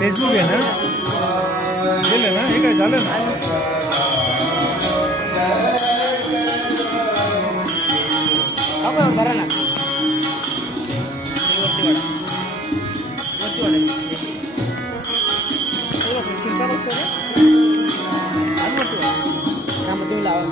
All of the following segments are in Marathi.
फेसबुक आहे ना, गेलं ना, हे काय झालं ना. बरं ना चिंता बसतो तुम्ही लावा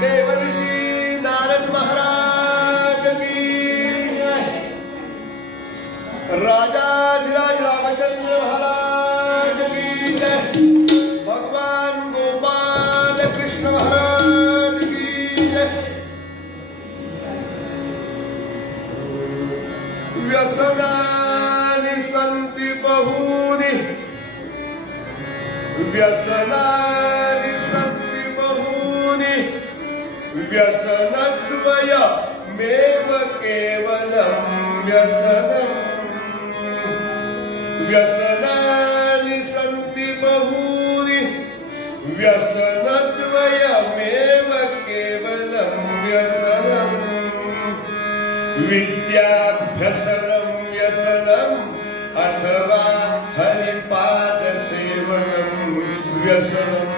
देवर्षी नारद महाराज की जय. राजाधिराज रामचंद्र महाराज की जय. भगवान गोपाल कृष्ण महाराज की जय. व्यसनानि सन्ति बहूनि, व्यसनानि सन्ति बहूनि, व्यसनद्वयमेव केवलम्. व्यसनानि सन्ति बहूनि, व्यसनद्वयमेव केवलम्. व्यसनम् विद्याभ्यसनं व्यसनम् अथवा हरिपादसेवनं व्यसनम्.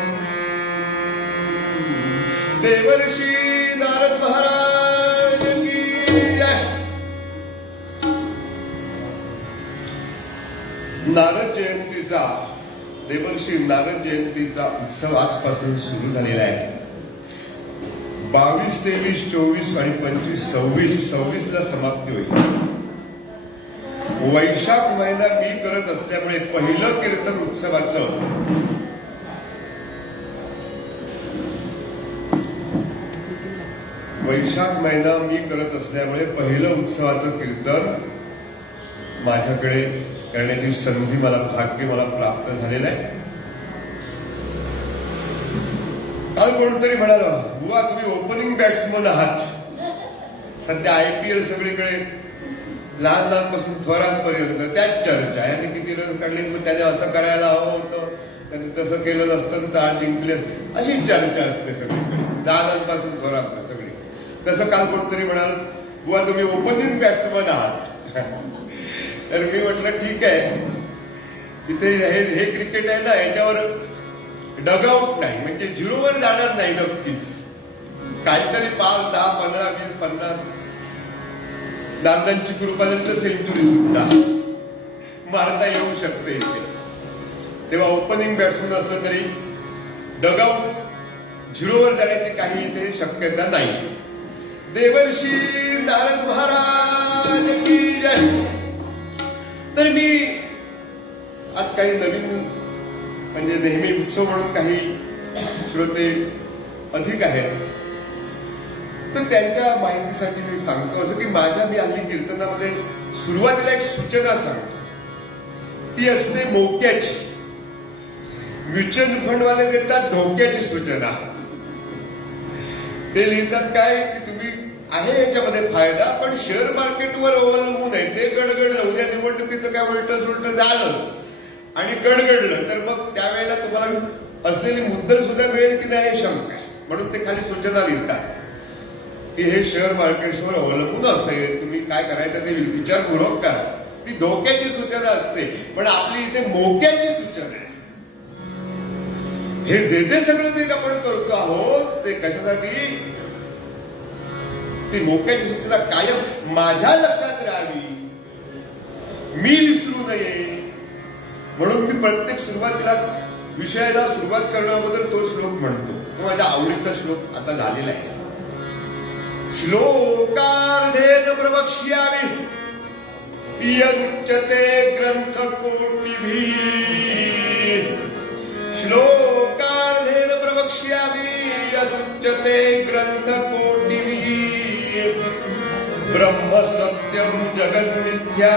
देवर्षी नारद महाराज की जय. नारद जयंतीचा देवर्षी नारद जयंतीचा उत्सव आजपासून सुरू झालेला आहे. 22, 23, 24 आणि 25, 26 ला समाप्ती होईल. वैशाख महिना मी करत असल्यामुळे पहिलं कीर्तन उत्सवाचं वैशाख महिना मी करत असल्यामुळे पहिलं उत्सवाचं कीर्तन माझ्याकडे करण्याची संधी भाग्य मला प्राप्त झालेलं आहे. काल कोणतरी म्हणाला, बुवा तुम्ही ओपनिंग बॅट्समन आहात. सध्या IPL सगळीकडे लहान पासून थोरांपर्यंत त्याच चर्चा आहे. आणि किती रन काढले, मग त्याने असं करायला हवं होतं, त्याने तसं केलं नसतं तर आज जिंकले, अशी चर्चा असते सगळीकडे लहानांपासून थोरांपर्यंत सगळी. तसं काल कोणतरी म्हणाल, बुवा तुम्ही ओपनिंग बॅट्समन आहात. तर मी म्हटलं ठीक आहे, इथे हे क्रिकेट आहे ना, याच्यावर डगआउट नाही, म्हणजे झिरोवर जाणार नाही नक्कीच. काहीतरी 5, 10, 15, 20, 50 दादांची कृपानंतर सेंचुरी सुद्धा मारता येऊ शकते इथे. तेव्हा ओपनिंग बॅट्समन असलं तरी डगआउट झिरोवर जाण्याची काही इथे शक्यता नाही. देवर्षी नारद महाराज की जय. तर मी आज काही नवीन, म्हणजे नेहमी उत्सव म्हणून काही श्रोते अधिक आहेत, तर त्यांच्या माहितीसाठी मी सांगतो असं की मी हल्ली कीर्तनामध्ये सुरुवातीला एक सूचना सांगतो. ती असते मोक्याची. म्युच्युअल फंडवाले देतात धोक्याची सूचना. ते लिहितात काय की तुम्ही आहे याच्यामध्ये फायदा, पण शेअर मार्केटवर अवलंबून आहे. ते गडगडलं, उद्या निवडणुकीचं काय उलटं सुलटं झालंच आणि गडगडलं तर मग त्यावेळेला तुम्हाला असलेली मुद्दल सुद्धा मिळेल की नाही हे शंका आहे. म्हणून ते खाली सूचना लिहितात. की हे शेअर मार्केट्सवर अवलंबून असेल, तुम्ही काय करायचं ते विचारपूर्वक करा. ती धोक्याची सूचना असते, पण आपली इथे मोक्याची सूचना आहे. हे जे सगळं ते आपण करतो आहोत ते कशासाठी? ती मोक्याची सूचना कायम माझ्या लक्षात राहावी, मी विसरू नये. म्हणून मी प्रत्येक सुरुवातीला विषयाला सुरुवात करण्याबद्दल तो श्लोक म्हणतो. तो माझ्या आवडीचा श्लोक आता झालेला आहे. श्लोकार्धेन प्रवक्ष्यामि यदुच्यते ग्रंथकोटिभिः. श्लोकार्धेन प्रवक्ष्यामि यदुच्यते ग्रंथकोटिभिः. ब्रह्म सत्यं जगन्मिथ्या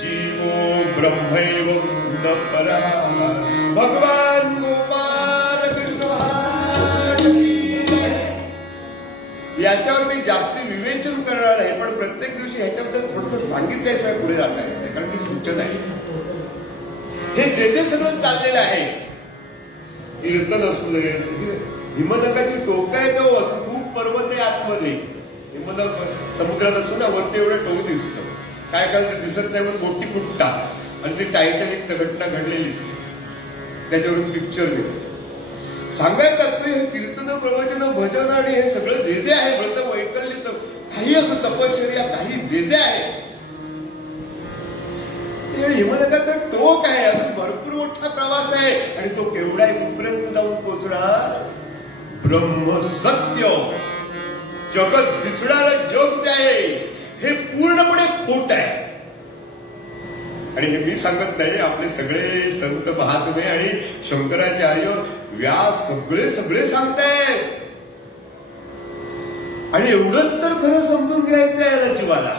जीवो ब्रह्मैव न परः. भगवान गोपाल कृष्ण महाराज की जय. याच्यावर मी जास्ती विवेचन करणार आहे, पण प्रत्येक दिवशी ह्याच्याबद्दल थोडंसं सांगितल्याशिवाय पुढे जाता येत नाही, कारण ती सूचना आहे. हे जे सगळं चाललेलं आहे, कीर्तन असू दे, हिमनगाची टोक आहे, तो खूप पर्वत आहे आतमध्ये. हिमनग समुद्रात असतो ना, वरती एवढं टोक दिसतं. काय काय ते दिसत नाही म्हणून बोटी फुटतात आणि ती टायटॅनिक घटना घडलेलीच. त्याच्यावरून पिक्चर निघतो. सांगायचं हे कीर्तन, प्रवचन, भजन आणि हे सगळं जे आहे, व्रत, वैकल्य, काही असं तपश्चर्या, काही जे आहे ते हिमनगाचा टोक आहे. अजून भरपूर मोठा प्रवास आहे आणि तो केवढा आहे, कुठपर्यंत जाऊन पोहोचणार? ब्रह्म सत्य, जगत दिसणारं जग जे आहे हे पूर्णपणे खोट आहे. आणि हे मी सांगत नाही, आपले सगळे संत महात्मे आणि शंकराचार्य, व्यास सगळे सांगतायत. आणि एवढंच तर खरं समजून घ्यायचं आहे या जीवाला.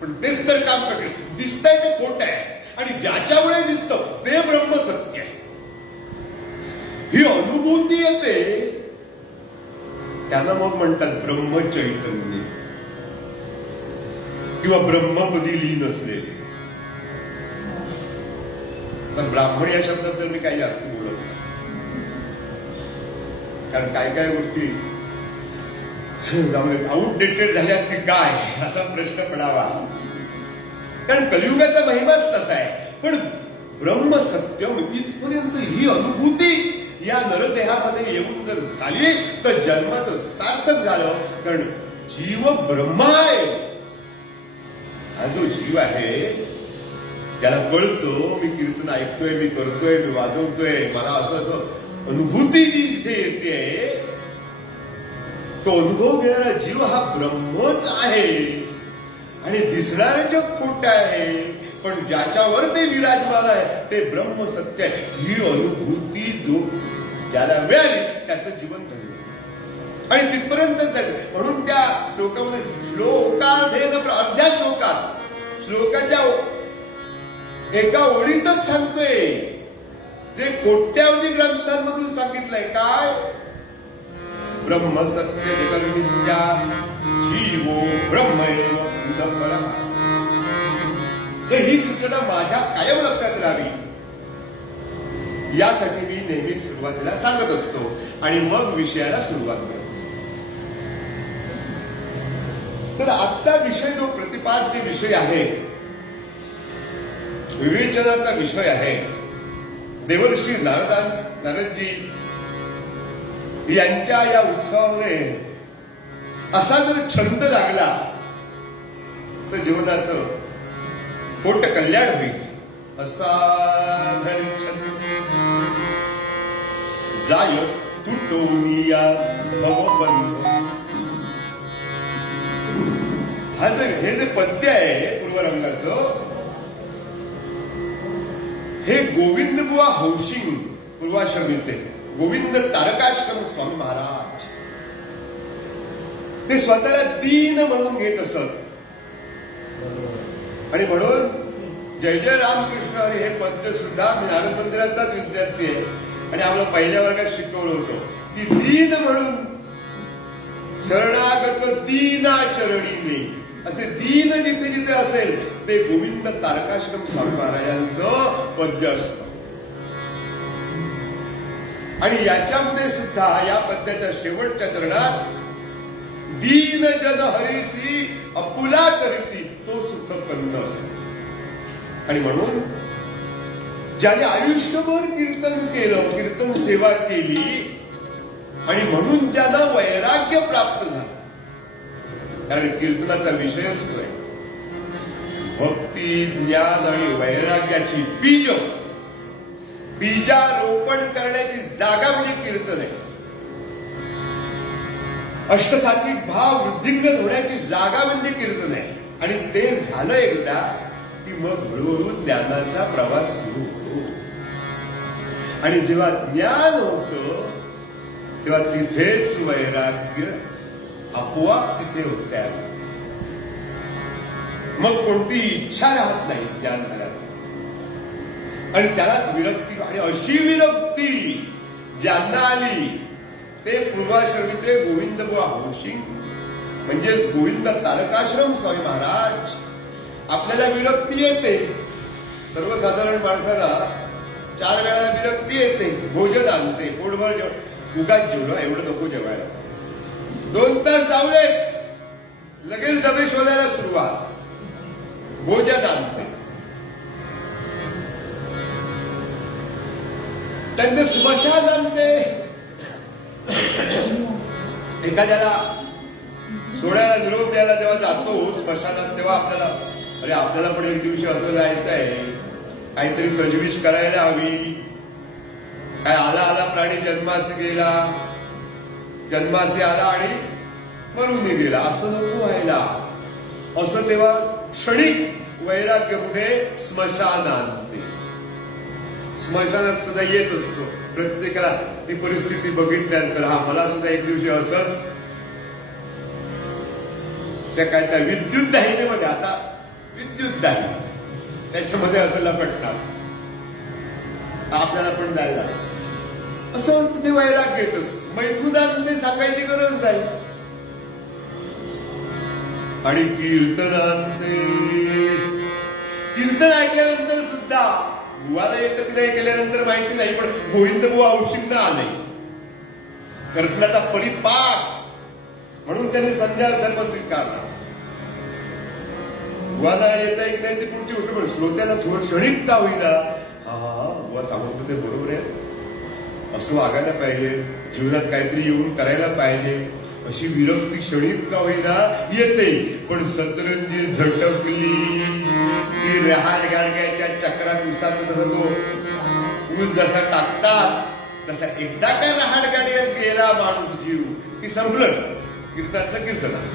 पण तेच तर काम करते. दिसतंय ते खोट आहे आणि ज्याच्यामुळे दिसतं ते ब्रह्म सत्य आहे. ही अनुभूती येते, त्यांना मग म्हणतात ब्रह्मचैतन्य किंवा ब्रह्मपदी लीन असलेले. पण ब्राह्मण या शब्दात तर मी काही जास्त बोलत नाही, कारण काय गोष्टी आउटडेटेड झाल्यात की काय असा प्रश्न पडावा. कारण कलियुगाचा महिमाच तसा आहे. पण ब्रह्म सत्यम इथपर्यंत ही अनुभूती या नरदेहामध्ये येऊन जर झाली तर जन्माचं सार्थक झालं. कारण जीव ब्रह्म आहे. हा जो जीव आहे त्याला कळतो, मी कीर्तन ऐकतोय, मी करतोय, मी वाजवतोय, मला असं अनुभूती जी इथे येते, तो अनुभव घेणारा जीव हा ब्रह्मच आहे. आणि दिसणारं जग खोटं आहे, पण ज्याच्यावर ते विराजमान आहे ते ब्रह्म सत्य आहे. ही अनुभूती जो ज्याला मिळाली त्याचं जीवन धन्य. आणि तिथपर्यंत म्हणून त्या श्लोकामध्ये श्लोकार्धेन अर्ध्या श्लोकाच्या एका ओळीतच सांगतोय जे कोट्यावधी ग्रंथांमधून सांगितलंय. काय? ब्रह्म सत्य जगन्मिथ्या जीवो ब्रह्मैव न परः. ही सूचना माझ्या कायम लक्षात राहावी यासाठी मी नेहमी सुरुवातीला सांगत असतो आणि मग विषयाला सुरुवात करतो. तर आजचा विषय जो प्रतिपाद्य विषय आहे, विवेचनाचा विषय आहे. देवर्षी नारदजी यांच्या या उत्सवामुळे असा जर छंद लागला तर जीवनाचं पोट कल्याण होईल. असा छंद जाय तुटोनिया भवबंध. हे जे पद्य आहे पूर्वरंगाचं, हे गोविंदबुवा हौशिंग पूर्वाश्रमीचे गोविंद तारकाश्रम स्वामी महाराज ते स्वतःला दीन म्हणून घेत असत. आणि म्हणून जय जय रामकृष्ण हरी हे पद्य सुद्धा मी नारद मंदिराचाच विद्यार्थी आहे आणि आम्हाला पहिल्या वर्गात शिकवलं होतं की दीन म्हणून शरणागत दीना चरणीने, असे दीन जिथे जिथे असेल ते गोविंद तारकाश्रम स्वामी महाराजांचं पद्य असतं. आणि याच्यामध्ये सुद्धा या पद्याच्या शेवटच्या चरणात दीन जन हरीशी अपुला करीती तो सुख कन्न असे. आणि म्हणून ज्याने आयुष्यभर कीर्तन केलं, कीर्तन सेवा केली आणि म्हणून ज्यांना वैराग्य प्राप्त झालं, कारण कीर्तनाचा विषयच तो आहे भक्ती, ज्ञान आणि वैराग्याची बीजारोपण करण्याची जागा म्हणजे कीर्तन आहे. अष्टसात्विक भाव वृद्धिंगत होण्याची जागा म्हणजे कीर्तन आहे. आणि ते झालं एकदा की मग हळूहळू ज्ञानाचा प्रवास सुरू होतो. आणि जेव्हा ज्ञान होतं तेव्हा तिथेच वैराग्य आपोआप तिथे होत्या. मग कोणती इच्छा राहत नाही ज्ञान झाल्यावर. आणि त्यालाच विरक्ती. आणि अशी विरक्ती ज्यांना आली ते पूर्वाश्रमीचे गोविंदबुवा हौशी म्हणजे गोविंद तारकाश्रम स्वामी महाराज. आपल्याला विरक्ती येते, सर्वसाधारण माणसाला 4 वेळा विरक्ती येते. भोजन आणते, पोटभर उगाच जेवलं, एवढं नको जेवायला, 2 तास जाऊ देत, लगेच डबे शोधायला सुरुवात, भोजन आणते. त्यांचे स्मशान आणते. एखाद्याला सोहळ्याला निरोप द्यायला जेव्हा जातो स्मशानात तेव्हा आपल्याला पण एक दिवशी असं जायचं आहे, काहीतरी तजवीज करायला हवी. काय आला प्राणी जन्मासी गेला, जन्मासी आला आणि मरून गेला, असं नको व्हायला. असं तेव्हा क्षणिक वैराग्य पुढे स्मशान आणते. स्मशानात सुद्धा येत असतो प्रत्येकाला ती परिस्थिती बघितल्यानंतर. हा मला सुद्धा एक दिवशी असंच त्या काय त्या विद्युत दाहिने मध्ये, आता विद्युत दाहिनी त्याच्यामध्ये असं लपटणार, आपल्याला पण जायला असं ते वैराग्य येतच. मैथुनात सांगायची गरज नाही. आणि कीर्तन ऐकल्यानंतर सुद्धा बुवाला येतं की नाही केल्यानंतर माहिती नाही, पण गोविंदबुवा हौशींना आले कीर्तनाचा परिपाक म्हणून त्यांनी संध्या धर्म स्वीकारला. बुवाला येत आहे की नाही ती पुढची गोष्ट, पण श्रोत्याला थोडं क्षणिक का होईना हा बुवा सांगतो ते बरोबर आहे, असं वागायला पाहिजे, जीवनात काहीतरी येऊन करायला पाहिजे, अशी विरक्ती क्षणिक का होईना येते. पण सतरंजी झटकली की रहाड गाडग्याच्या चक्रात उसाचं जसं तो ऊस जसा टाकतात तसा एकदा काय रहाड गाड्यात गेला माणूस जीव की संपलं कीर्तनातलं कीर्तनात.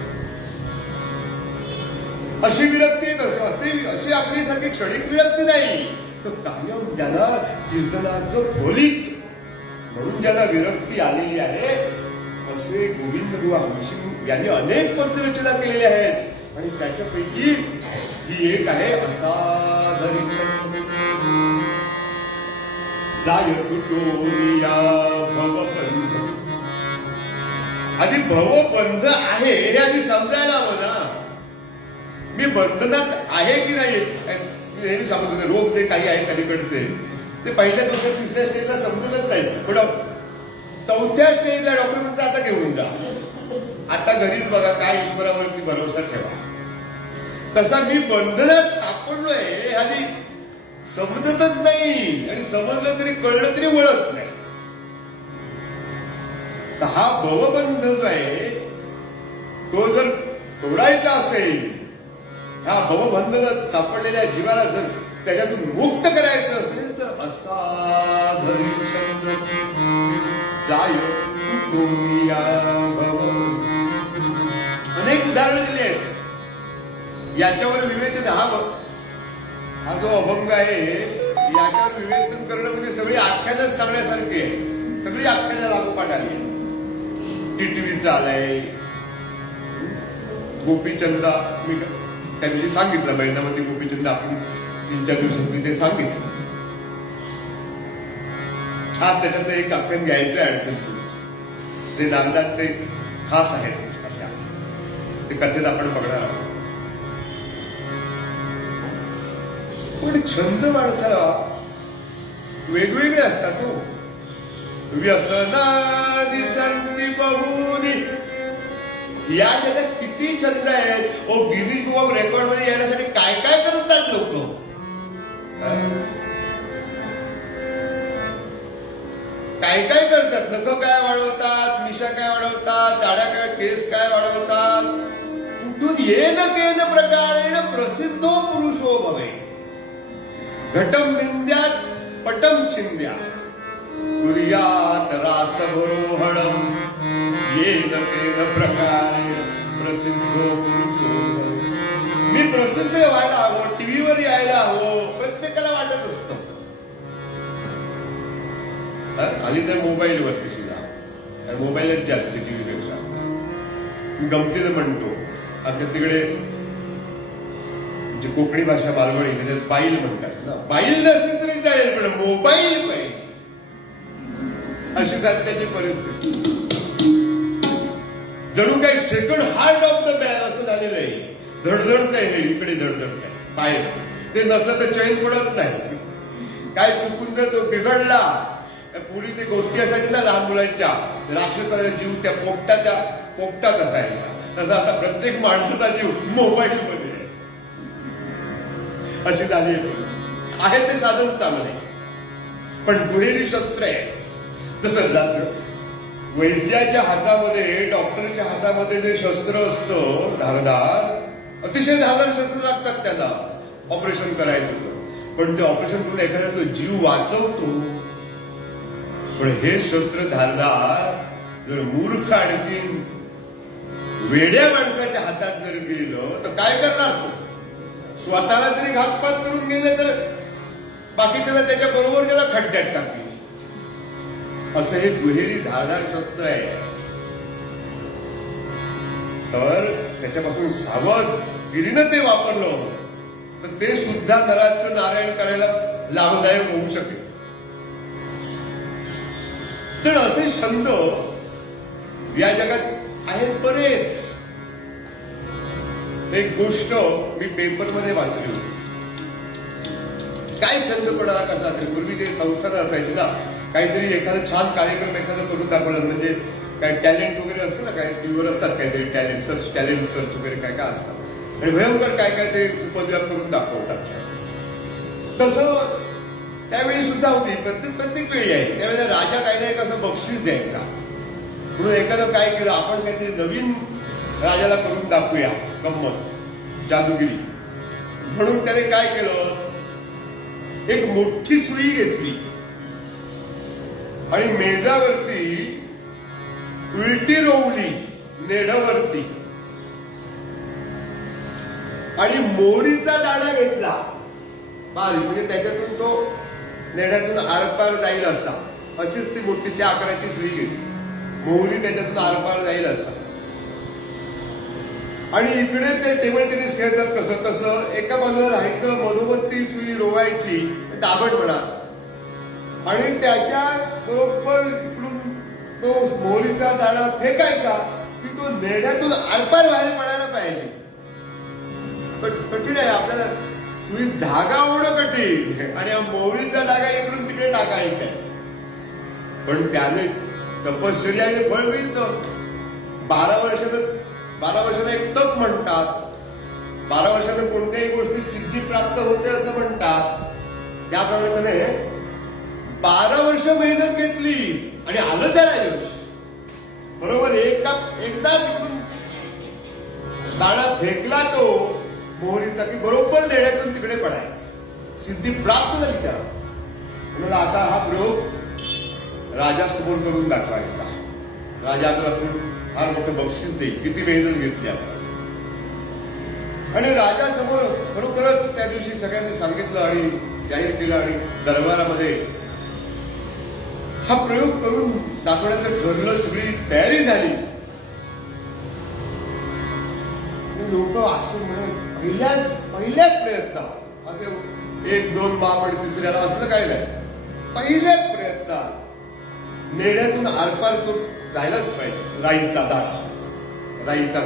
अशी विरक्ती असते. अशी आपलीसारखी क्षणिक विरक्ती नाही, तर कायम ज्याला कीर्तनाचं फलित म्हणून ज्याला विरक्ती आलेली आहे असे गोविंदबुवा हौशी यांनी अनेक पद्यरचना केलेल्या आहेत. आणि त्याच्यापैकी ही एक आहे असाधरी छंद जाय तुटोनिया भवबंध. आधी भवबंध आहे हे आधी समजायला हवं ना. मी बंधनात आहे की नाही नेहमी सांगत होते. रोग जे काही आहे अलीकडचे ते पहिल्या 2ऱ्या 3ऱ्या स्टेजला समजतच नाही, पण 4थ्या स्टेजला डॉक्टर म्हणतात आता घेऊन जा, आता घरीच बघा, काय ईश्वरावरती भरोसा ठेवा. तसा मी बंधनात सापडलोय हे आधी समजतच नाही, आणि समजलं तरी कळलं तरी वळत नाही. तर हा भवबंध जो आहे तो जर तोडायचा असेल, ह्या भवबंधनात सापडलेल्या जीवाला जर त्याच्यातून मुक्त करायचं असेल तर असाधरी छंद जाय तुटोनिया भव. अनेक उदाहरणं दिली आहेत याच्यावर विवेचन. हा जो अभंग आहे याच्यावर विवेचन करणं म्हणजे सगळी आख्यानच सांगण्यासारखी आहे. सगळी आख्यानं लागोपाठ आली. टिटवीचा आलाय, गोपीचंदा मी त्या दिवशी सांगितलं, महिन्यामध्ये गोपीचंद आपण 3-4 दिवसांनी ते सांगितलं. आज त्याच्यातलं एक आख्यान घ्यायचं आहे ते नागदात ते खास आहेत अशा ते कथेत आपण बघणार आहोत. पण छंद माणसाला वेगवेगळे असतात. व्यसनादी संती बहुनी या जगात किती छंद आहेत. गिनीज बुक ऑफ रेकॉर्ड मध्ये येण्यासाठी काय काय करतात लोक. काय काय करतात. नख काय वाढवतात, मिशा काय वाढवतात, दाढ्या काय, केस काय वाढवतात. कुठून येन केन प्रकारेण प्रसिद्धो पुरुषो भवे. घटम विंध्यात पटम छिंद्या कुर्यात रासभरोहणम येन केन प्रकारेण प्रसिद्धो पुरुषो भवे. मी प्रसिद्ध व्हायला हवं, टीव्हीवर यायला हवं, प्रत्येकाला वाटत असतं. आली तर मोबाईलवरती सुद्धा, मोबाईलच जास्त टीव्हीपेक्षा. गमतीनं म्हणतो आता तिकडे म्हणजे कोकणी भाषा बालवडी त्याच्यात बाईल म्हणतात ना. बाईल नसली तरी चालेल पण मोबाईल पाहिजे, अशी सध्याची परिस्थिती. जणू काही second heart of the man असं झालेलं आहे. धडधडत आहे, हे इकडे धडधडत आहे पाय. ते नसलं तर चैन पडत नाही. काय चुकून जर तो बिघडला, पूर्वी ते गोष्टी असायच्या ना लहान मुलांच्या, राक्षसाचा जीव त्या पोपटात असायचा. तसा आता प्रत्येक माणसाचा जीव मोबाईल मध्ये अशी झाली आहे. ते साधन चांगले पण दुहेरी शस्त्र आहे. जसं वैद्याच्या हातामध्ये, डॉक्टरच्या हातामध्ये जे शस्त्र असतं धारदार, अतिशय धारदार शस्त्र लागतात त्यांना ऑपरेशन करायचं. पण ते ऑपरेशन करून एखादा तो जीव वाचवतो. पण हे शस्त्र धारदार जर मूर्ख आणखी वेड्या माणसाच्या हातात जर गेलं तर काय करणार तो. स्वतःला तरी घातपात करून गेले तर बाकीच्याला त्याच्या बरोबर त्याला खड्ड्यात टाकतील. असं हे दुहेरी धारदार शस्त्र आहे. तर त्याच्यापासून सावधगिरीनं ते वापरलं तर ते सुद्धा नराचं नारायण करायला लाभदायक होऊ शकेल. तर असे छंद या जगात आहेत बरेच. एक गोष्ट मी पेपरमध्ये वाचली होती. काय छंद कोणाला कसा असेल. पूर्वी जे संस्था असायची ना, काहीतरी एखादा छान कार्यक्रम एखादा करून दाखवला, म्हणजे काय टॅलेंट वगैरे असतं ना, काय टीव्हीवर असतात काहीतरी टॅलेंट सर्च वगैरे काय काय असतात, आणि भयंकर काय काय ते उपद्रव करून दाखवतात. तसं त्यावेळी सुद्धा होती. प्रत्येक वेळी आहे. त्यावेळेला राजा काही नाही कसं बक्षीस द्यायचा. म्हणून एखादं काय केलं, आपण काहीतरी नवीन राजाला करून दाखवूया गंमत, जादूगिरी. म्हणून त्याने काय केलं, एक मोठी सुई घेतली आणि मेजावरती उलटी रोवली नेढवरती, आणि मोरीचा दाणा घेतला बारीक, म्हणजे त्याच्यातून तो नेढ्यातून आरपार जाईल असा. अशीच ती मोठी त्या आकाराची सुई घेतली, मोहरी त्याच्यातून आरपार जाईल असा. आणि इकडे ते टेबल टेनिस खेळतात कसं तसं एका बाजूला राहायचं, मधोमध ती सुई रोवायची दाबट म्हणा, आणि त्याच्या बरोबर इकडून तो मोहरीचा दाणा फेकायचा की तो नेढ्यातून आरपार बाहेर पडायला पाहिजे. कठीण आहे आपल्याला. सुई धागा होणं कठीण आणि मोहरीचा धागा इकडून तिकडे टाकायचा आहे. पण त्याने तपश्चर्याने फळ मिळतं. 12 वर्षानं एक तप म्हणतात. 12 वर्षानं कोणत्याही गोष्टी सिद्धी प्राप्त होते असं म्हणतात. त्याप्रमाणे त्याने 12 वर्ष मेहनत घेतली आणि आलं त्याला यश. बरोबर एकदा तिकडून दाणा फेकला तो मोहरीचा की बरोबर नेण्यातून तिकडे पडायचा. सिद्धी प्राप्त झाली त्याला. म्हणून आता हा प्रयोग राजासमोर करून दाखवायचा. राजा तुला फार मोठं बक्षीस देईल, किती मेहनत घेतली आपण. आणि राजासमोर खरोखरच त्या दिवशी सगळ्यांनी सांगितलं आणि जाहीर केलं आणि दरबारामध्ये हा प्रयोग करून दाखवण्याचं ठरलं. सगळी तयारी झाली. लोक असं म्हणत पहिल्याच प्रयत्नात, असे 1-2 महापड तिसऱ्याला असलं काय नाही, पहिल्याच प्रयत्नात नेण्यातून आरपार तो जायलाच पाहिजे. राईचा दाणा, राईचा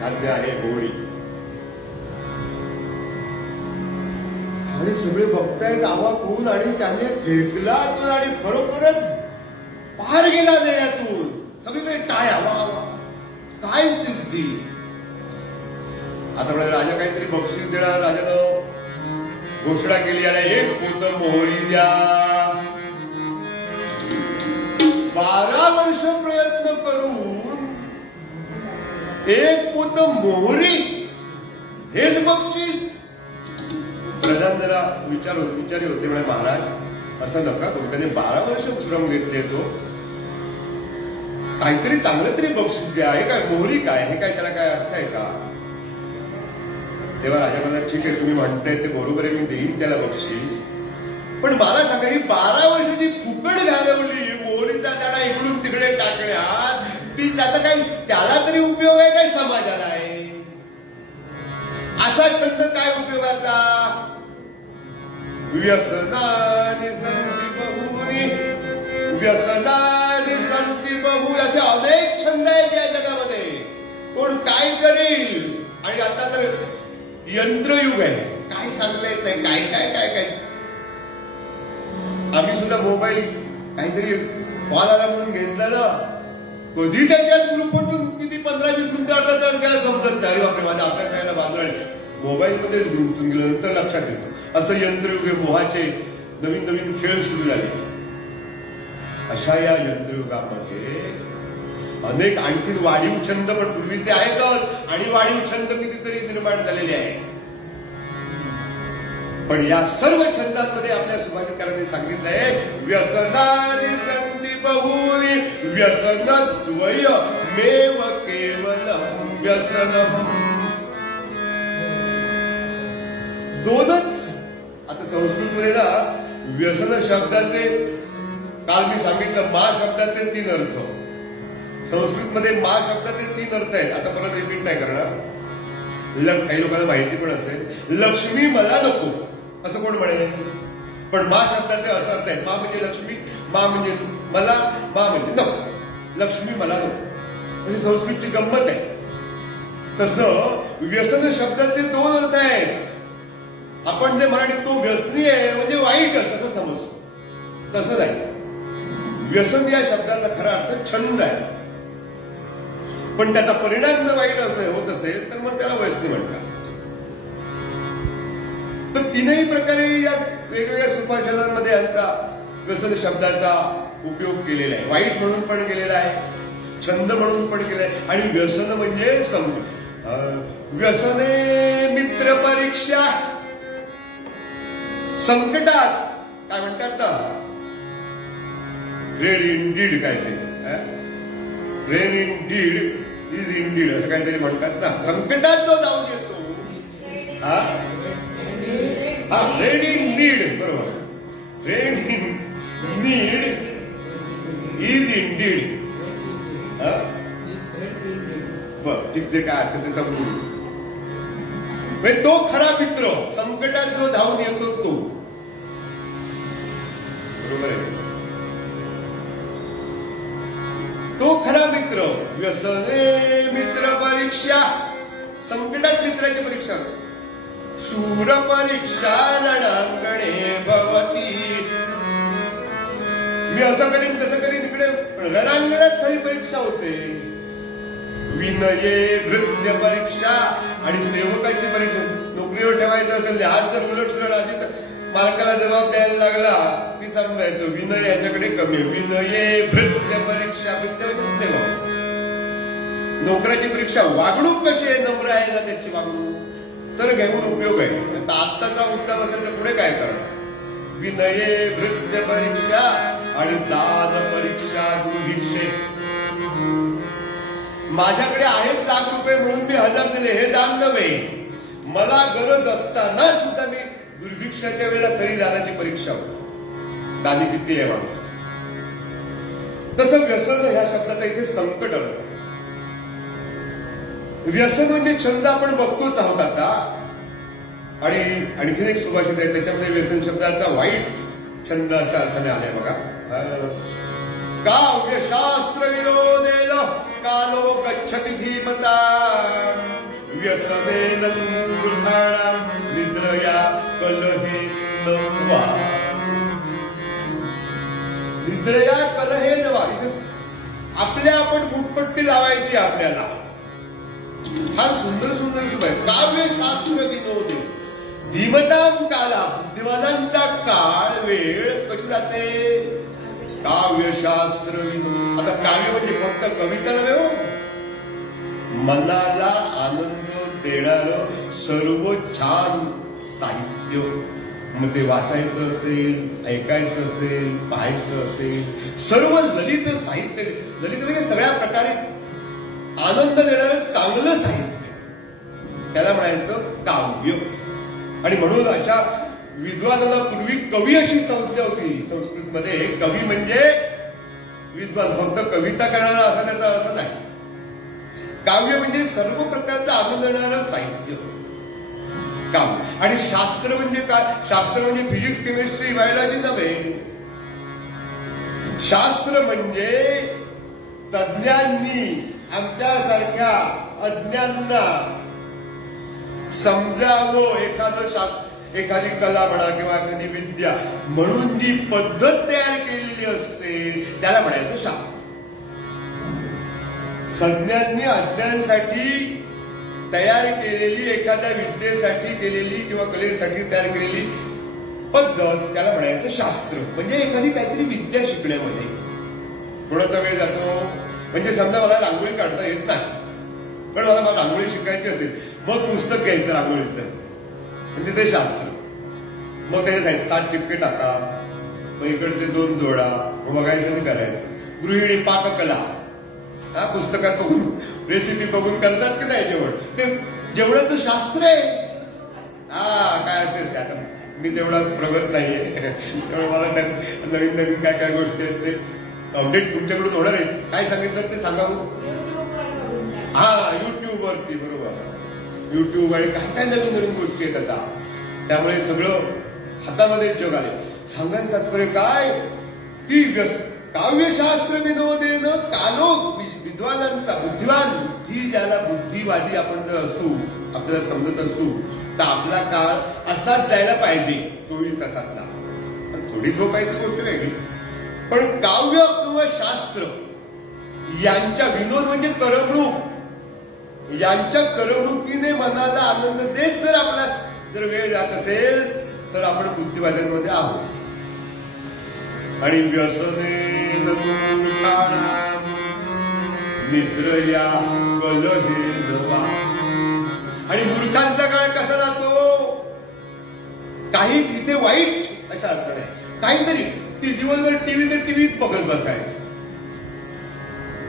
धान्य आहे मोहरी. आणि सगळे बघतायत आवाक होऊन, आणि त्याने फेकला तो आणि खरोखरच पार गेला नेण्यातून. सगळीकडे टाळ्या, वा काय सिद्धी? आता राजा काहीतरी बक्षीस देणार, राजानं घोषणा केली आणि एक पोत मोहरी द्या. 12 वर्ष प्रयत्न करून एक पोत मोहरी हेच बक्षीस. प्रधान जरा विचारी होते म्हणे, महाराज असं नका करू, त्याने 12 वर्ष श्रम घेतले, तो काहीतरी चांगलं तरी बक्षीस द्या. हे काय मोहरी काय, हे काय, त्याला काय अर्थ आहे का? तेव्हा राजा म्हणाला, ठीक आहे तुम्ही म्हणताय ते बरोबर आहे, मी देईन त्याला बक्षीस, पण मला सांगा ही 12 वर्षाची फुकट घालवली मोहरीचा दाडा इकडून तिकडे टाकण्यात, ती त्याचा काही त्याला तरी उपयोग आहे काय, समाजाला आहे? असा छंद काय उपयोगाचा? व्यसनानी संती बहुनी, व्यसनानी संती बहु, असे अनेक छंद आहेत या जगामध्ये. कोण काय करेल? आणि आता तर यंत्रयुग आहे, काय सांगता येत नाही, काय काय काय काय. आम्ही सुद्धा मोबाईल काहीतरी कॉल आला म्हणून घेतला ना, कधी त्याच्यात ग्रुपवरून किती 15-20 मिनिटं अर्धा तास गेला समजत नाही. अरे बापरे, माझ्या अभ्यास करायला बाजूला मोबाईल मध्येच गुंतून गेलं, नंतर लक्षात येतं. असं यंत्रयुग आहे, मोहाचे नवीन नवीन खेळ सुरू झाले. अशा या यंत्रयुगामध्ये अनेक आणखी वाढीव छंद पण पूर्वीचे आहेतच, आणि वाढीव छंद कितीतरी निर्माण झालेले आहे. पण या सर्व छंदांमध्ये आपल्या सुभाषितकारांनी सांगितलंय, व्यसनानी संती बहुरी व्यसनद्वय मेव केवलम व्यसनम. दोनच. आता संस्कृतमध्ये ना व्यसन शब्दाचे, काल मी सांगितलं मा शब्दाचे 3 अर्थ. संस्कृतमध्ये मा शब्दाचे 3 अर्थ आहेत. आता परत रिपीट नाही करणार, काही लोकांना माहिती पण असेल. लक्ष्मी मला नको असं कोण म्हणेल, पण मा शब्दाचे असं अर्थ आहेत. मा म्हणजे लक्ष्मी, मा म्हणजे मला, मा म्हणजे नको. लक्ष्मी मला नको, अशी संस्कृतची गंमत आहे. तसं व्यसन शब्दाचे 2 अर्थ आहेत. आपण जे मराठीत तो व्यसनी आहे म्हणजे वाईटच असं समजतो, तसं नाही. व्यसन या शब्दाचा खरा अर्थ छंद आहे, पण त्याचा परिणाम जर वाईट होत असेल तर मग त्याला व्यसनी म्हणतात. तर 3ही प्रकारे या वेगवेगळ्या सुभाषितांमध्ये यांचा व्यसन शब्दाचा उपयोग केलेला आहे. वाईट म्हणून पण केलेला आहे, छंद म्हणून पण केलाय. आणि व्यसन म्हणजे व्यसने मित्र परीक्षा. संकटात काय म्हणतात ना, रेड इंडीड, काय ते रेड इंडीड इज इंडीड असं काहीतरी म्हणतात ना. संकटात जो जाऊन येतो, हा रेड इन नीड, बरोबर. Red in need is Indeed. बर, ठीक, जे काय असेल ते समजून. तो खरा मित्र, संकटात जो धावून येतो तो, बरोबर आहे. तो खरा मित्र. व्यसने मित्र परीक्षा, संकटात मित्राची परीक्षा. शूर परीक्षा रणांगणे भवती. मी असं करीन तसं करीन, इकडे रणांगणात खरी परीक्षा होते. विनये भृत्य परीक्षा. आणि सेवकाची परीक्षा, नोकरीवर ठेवायचं असेल, हात जर उलट आधी तर मालकाला जबाब द्यायला लागला की समजायचं विनय याच्याकडे कमी. विनये भृत्य परीक्षा, भृत्य म्हणजे सेवक. नोकराची परीक्षा वागणूक कशी आहे, नम्र आहे ना त्याची वागणूक, तर घेऊन उपयोग आहे. आत्ताचा उत्तम असेल तर पुढे काय करणार. विनये भृत्य परीक्षा आणि दान परीक्षा दुर्भिक्षे. माझ्याकडे आहेत ₹1,00,000 म्हणून मी 1000 दिले, हे दान नव्हे. मला गरज असताना सुद्धा मी दुर्भिक्षाच्या वेळेला तरी दानाची परीक्षा होती. दानी किती आहे माणूस. तसं व्यसन ह्या शब्दाचा इथे संकट अर्थ. व्यसन म्हणजे छंद आपण बघतोच आहोत आता. आणि आणखीन एक सुभाषित आहे त्याच्यामध्ये व्यसन शब्दाचा वाईट छंद अशा अर्थाने आलाय बघा. काव्य शास्त्र विरोधेन कालो गच्छति धीमता. व्यसनेन मूर्खाणां निद्रया कलहेन वा. निद्रया कलहेन वा. आपल्या आपण फुटपट्टी लावायची आपल्याला. फार सुंदर सुंदर सुख आहे. काव्यशास्त्र विनोदे धीमताम काला, बुद्धिमानांचा काळ वेळ कशी जाते? काव्यशास्त्र विनोद. आता काव्य म्हणजे फक्त कविता नव्हे हो, मनाला आनंद देणारं सर्व छान साहित्य. मग ते वाचायचं असेल, ऐकायचं असेल, पाहायचं असेल, सर्व ललित साहित्य. ललित म्हणजे सगळ्या प्रकारे आनंद देणारं चांगलं साहित्य, त्याला म्हणायचं काव्य. आणि म्हणून अशा विद्वानाला पूर्वी कवी अशी संज्ञा होती संस्कृतमध्ये. कवी म्हणजे विद्वान, फक्त कविता करणारा असा त्याचा अर्थ नाही. काव्य म्हणजे सर्व प्रकारचं आनंद देणारं साहित्य, काव्य. आणि शास्त्र म्हणजे काय? शास्त्र म्हणजे फिजिक्स, केमिस्ट्री, बायोलॉजी नव्हे. शास्त्र म्हणजे तज्ञांनी आमच्यासारख्या अज्ञांना समजावं एखादं शास्त्र, एखादी कला म्हणा किंवा एखादी विद्या म्हणून जी पद्धत तयार केलेली असते त्याला म्हणायचं शास्त्र. सज्ञांनी अज्ञांसाठी तयार केलेली, एखाद्या विद्येसाठी केलेली किंवा कलेसाठी तयार केलेली पद्धत त्याला म्हणायचं शास्त्र. म्हणजे एखादी काहीतरी विद्या शिकण्यामध्ये थोडासा वेळ जातो. म्हणजे समजा मला रांगोळी काढता येत नाही, पण मला रांगोळी शिकायची असेल, मग पुस्तक घ्यायचं रांगोळीचं, म्हणजे ते शास्त्र. मग त्याच्यात 7 टिपके टाका, मग इकडचे 2 जोडा, मग बघायचं नाही करायचं. गृहिणी पाककला, हा पुस्तकात बघून रेसिपी बघून करतात की नाही जेवण, ते जेवणाचं शास्त्र आहे. हा काय असेल ते. आता मी तेवढा प्रगत नाहीये, त्यामुळे मला नवीन नवीन काय काय गोष्टी आहेत ते अपडेट तुमच्याकडून होणार आहे. काय सांगितलं ते सांगा. हा युट्यूब वरती, बरोबर. युट्यूब आणि काय काय नवीन नवीन गोष्टी आहेत आता. त्यामुळे सगळं हातामध्ये जग आले. सांगायचं तात्पर्य काय की काव्यशास्त्र विनोदेन कालो, विद्वानांचा, बुद्धिवान, बुद्धी ज्याला बुद्धिवादी आपण जर असू, आपल्याला समजत असू, तर आपला काळ असाच जायला पाहिजे 24 तासातला. थोडी झोपायची गोष्ट वेगळी, पण काव्य किंवा शास्त्र यांच्या विनोद म्हणजे करमणूक, यांच्या करमणुकीने मनाला आनंद देत जर आपला जर वेळ जात असेल तर आपण बुद्धिवाद्यांमध्ये आहोत. आणि व्यसने निद्रया कलहे नवा. आणि मूर्खांचा काळ कसा जातो? काही तिथे वाईट अशा अर्थाने काहीतरी ती दिवसभर टीव्ही तर टीव्हीच बघत बसायचं,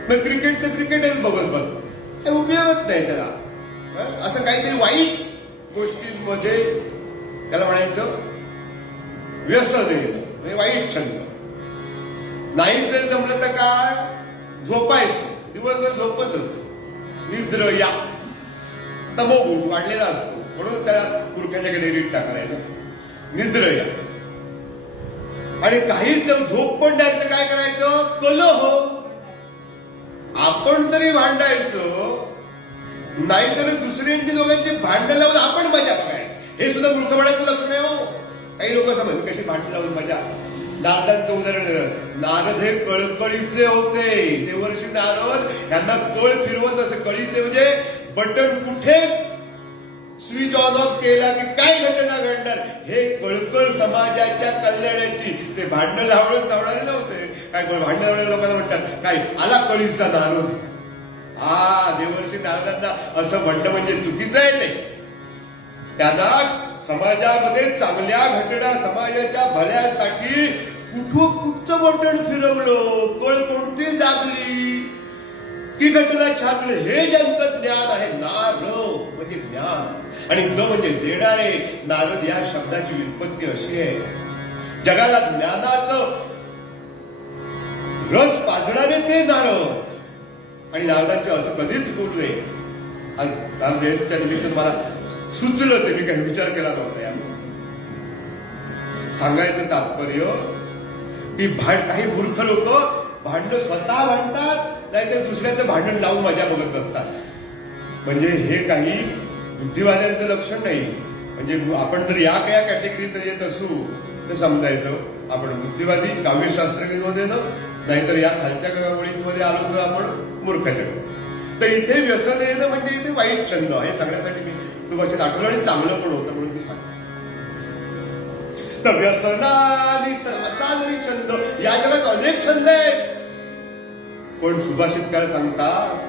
मग क्रिकेट तर क्रिकेटच बघत बस, उपयोगच नाही त्याला. असं काहीतरी वाईट गोष्टींमध्ये त्याला म्हणायचं व्यसन म्हणजे वाईट छंद. नाही जर जमलं तर काय, झोपायचं, दिवसभर झोपतच. निद्र या तमोगुण वाढलेला असतो, म्हणून त्याला मूर्खाच्याकडे रीत टाकायला निद्र या. आणि काहीच जर झोप पण द्यायचं, काय करायचं? कलह. आपण तरी भांडायचं, नाहीतर दुसऱ्यांची दोघांची भांडण लावून आपण मजा बघायची. हे सुद्धा मूर्खपणाचं लक्षण आहे हो. काही लोक समज कशी भांडण लावून मजा. नारदांचं उदाहरण, नारद हे कळकळीचे होते. देवर्षी नारद यांना कळ फिरवत असे. कळीचे म्हणजे बटन कुठे स्विच ऑन ऑफ केला की काय घटना घडणार, हे कळकळ समाजाच्या कल्याणाची. ते भांडण लावणारे नव्हते. काय भांडण लावणाऱ्या लोकांना म्हणतात काय, आला कळीचा नारद. हा देवर्षी नारदांना असं म्हणणं म्हणजे चुकीचं आहे. ते त्यांना समाजामध्ये चांगल्या घटना, समाजाच्या भल्यासाठी कुठचं बटन फिरवलं, कळ कोणती दाबली की घटना छापली, हे ज्यांचं ज्ञान आहे. नार म्हणजे ज्ञान आणि द म्हणजे देणारे. नारद या शब्दाची व्युत्पत्ती अशी आहे, जगाला ज्ञानाचं रस पाजणारे ते नारद. आणि नारदांचे असं कधीच बोलले. जयंतीच्या निमित्त मला सुचलं, ते मी काही विचार केला नव्हता. सांगायचं तात्पर्य की काही मूर्ख लोक भांडण स्वतः भांडतात, नाहीतर दुसऱ्याचं भांडण लावून मजा बघत असतात. म्हणजे हे काही बुद्धिवाद्यांचं लक्षण नाही. म्हणजे आपण जर या काही कॅटेगरीत येत असू तर समजायचं आपण बुद्धिवादी, काव्यशास्त्र विनोदेनं, नाहीतर या खालच्या ओळींमध्ये आलो तर आपण मूर्खाच्या. तर इथे व्यसन येणं म्हणजे इथे वाईट छंद हे सांगण्यासाठी मी तुम्हाला दाखवलं आणि चांगलं पण होतं म्हणून मी सांगतो. तर व्यसनाने असा जरी छंद, या जगात अनेक छंद आहेत, पण सुभाषित काय सांगतात,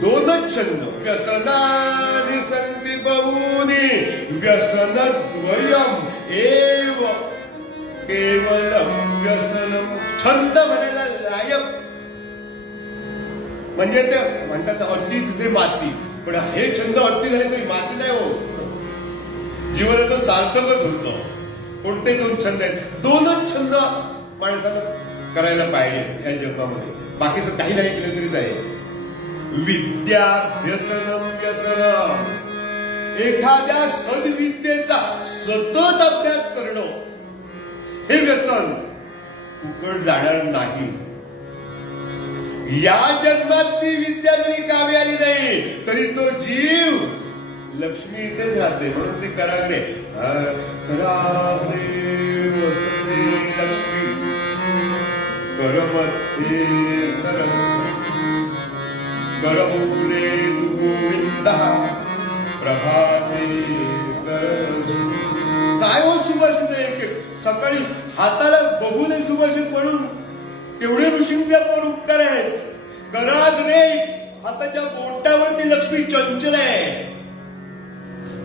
दोनच छंद व्यसनानि संति बहुनी व्यसनद्वयम् एव केवलम व्यसनम. छंद म्हणायला लायक म्हणजे ते म्हणतात अति तिथे माती, पण हे छंद अति झाले तरी माती नाही होत, जीवनाचं सार्थकच होतं. कोणते दोन छंद आहेत? दोनच छंद माणसानं करायला पाहिजे या जगामध्ये, बाकीचं काही नाही केलं तरी जाईल. विद्याभ्यसनम व्यसनम, एखाद्या सद्विद्येचा सतत अभ्यास करणं हे व्यसन फुकट जाणार नाही. या जन्मात ती विद्या जरी कामी आली नाही तरी तो जीव लक्ष्मी इथेच राहते, म्हणून ती कराग्रे कराग्रे वसते लक्ष्मी करमते सरस्वती करमूले तु गोविंदः प्रभाते करसु. काय हो सुभाषित आहे, सकाळी हाताला बघू नये सुभाषित म्हणून केवढे ऋषींचे आपण उपकार आहेत. कराग्रे, हाताच्या बोटावरती लक्ष्मी चंचल आहे,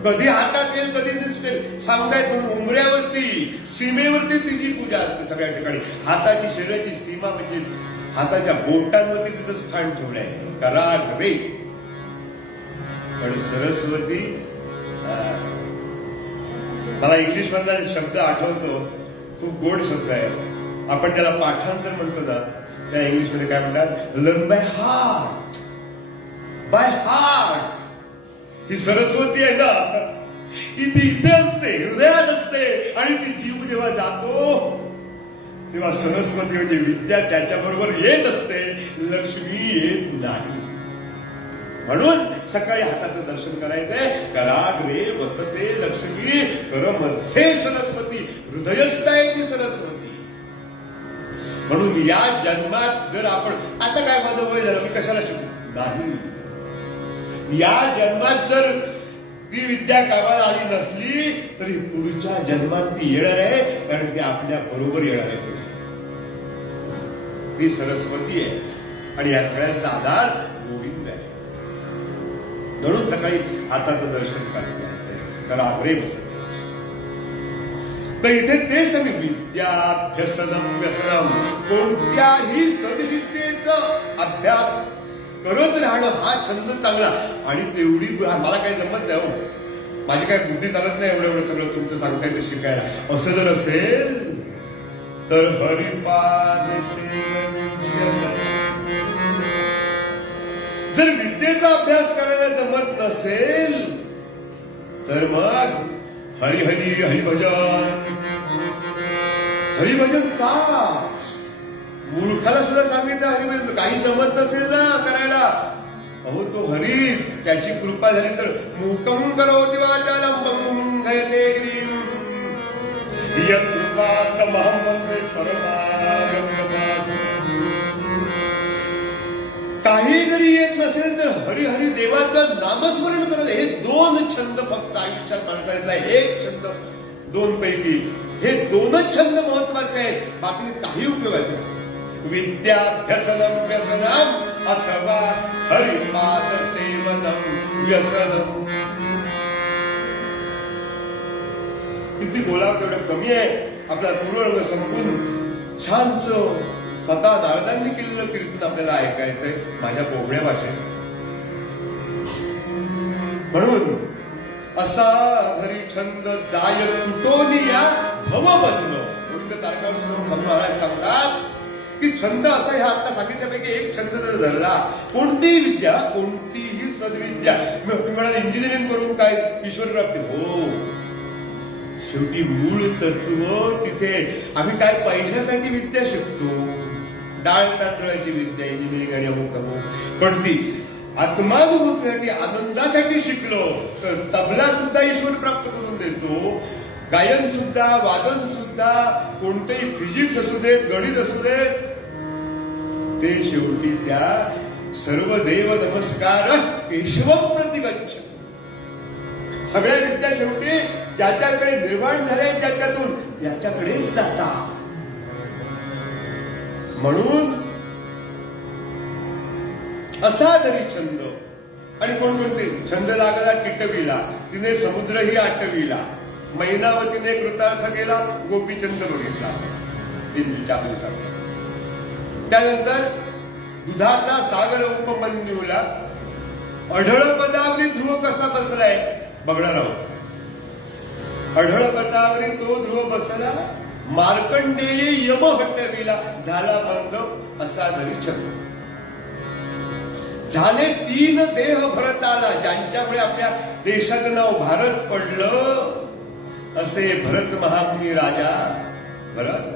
कधी हातात येईल कधी दिसते सांगता येत म्हणून उमऱ्यावरती सीमेवरती तिची पूजा असते सगळ्या ठिकाणी. हाताची शरीराची सीमा म्हणजे हाताच्या बोटांवरती तिचं स्थान ठेवलं आहे. कराग्रे. पण सरस्वती, मला इंग्लिश मधला शब्द आठवतो, खूप गोड शब्द आहे, आपण त्याला पाठांतर म्हणतो ना, त्या इंग्लिश मध्ये काय म्हणतात, learn by heart. By heart. ही सरस्वती आहे ना, की ती इथे असते, हृदयात असते, आणि ती जीव जेव्हा जातो तेव्हा सरस्वती म्हणजे विद्या त्याच्याबरोबर येत असते, लक्ष्मी येत नाही. म्हणून सकाळी हाताचं दर्शन करायचंय. कराग्रे वसते लक्ष्मी करमध्ये सरस्वती, हृदयस्थ आहे ती सरस्वती. म्हणून या जन्मात जर आपण, आता काय माझं वय झालं मी कशाला शिकू नाही, या जन्मात जर ती विद्या कामाला आली नसली तरी पुढच्या जन्मात ती येणार आहे, कारण ती आपल्या बरोबर येणार आहे. ती सरस्वती आहे आणि या खेळाचा आधार गोविंद आहे. म्हणून सकाळी हाताचं दर्शन करायचं, कराग्रे बसत. तर इथे ते सगळे विद्याभ्यसनम व्यसनम, कोणत्याही सद्विद्येचा अभ्यास करत राहणं हा छंद चांगला. आणि तेवढी मला काही जमत नाही हो, माझी काय बुद्धी चालत नाही एवढं एवढं सगळं तुमचं सांगता येतं शिकायला. असं जर असेल तर हरिपाद जर विद्येचा अभ्यास करायला जमत नसेल तर मग हरिहरी हरिभजन. हरिभजन का? मूर्खाला सुद्धा सांगितलं हरिभजन. काही जमत नसेल ना करायला, अहो तो हरीच, त्याची कृपा झाली तर मूकम करोति वाचालम घयते गिरीं यत्कृपातमहं वन्दे परमानन्दमाधवम्. काही जरी येत नसेल तर हरिहरी देवाचं नामस्मरण करणं, हे दोन छंद फक्त आयुष्यात माणसाचा, एक छंद दोन पैकी हे दोनच छंद महत्वाचे आहेत, बाकी काही उपयोगाचे नाही. विद्याभ्यसनम व्यसनम अथवा हरिपाद सेवनम व्यसनम. किती बोलावं तेवढं कमी आहे. आपला पूर्वरंग संपून छानस स्वतः नारदांनी केलेलं कीर्तन आपल्याला ऐकायचंय माझ्या पोबड्या भाषेत. म्हणून असा घरी छंद जाय तुटोनिया भवबंध. गोविंद तारकावंश महाराज सांगतात की छंद असा ह्या आता सांगितल्यापैकी एक छंद जर धरला, कोणतीही विद्या, कोणतीही सद्विद्या, म्हणाल इंजिनिअरिंग करून काय ईश्वर प्राप्ती, हो शेवटी मूळ तत्व तिथे. आम्ही काय पैशासाठी विद्या शिकतो, डाळ तांदळाची विद्या इंजिनिअरिंग आणि अमुक अमुक, पण ती आत्मानुभूतीसाठी आनंदासाठी शिकलो तर तबला सुद्धा ईश्वर प्राप्त करून देतो, गायन सुद्धा, वादन सुद्धा, कोणतेही फिजिक्स असू देत, गणित असू देत, ते शेवटी त्या सर्व देव नमस्कार केशव प्रतिगच्छ. सगळ्या विद्या शेवटी ज्याच्याकडे निर्माण झाले त्याच्यातून त्याच्याकडे जातात. म्हणून असा जरी छंद, आणि कोणकोणते छंद लागला टिटवीला, तिने समुद्रही आटविला, मैनावतीने कृतार्थ केला, गोपीचंद बघितला इंद्रच्या अनुसार. त्यानंतर दुधाचा सागर उपमन्यूला अढळ पदावरी ध्रुव कसा बसलाय बघणार आहोत. अढळ पदावरी तो ध्रुव बसला, मार्कंडेय यम हटविला, झाला बंद असा जरी छंद. झाले 3 देह भरताला, ज्यांच्यामुळे आपल्या देशाचं नाव भारत पडलं, असे भरत महामुनी राजा भरत.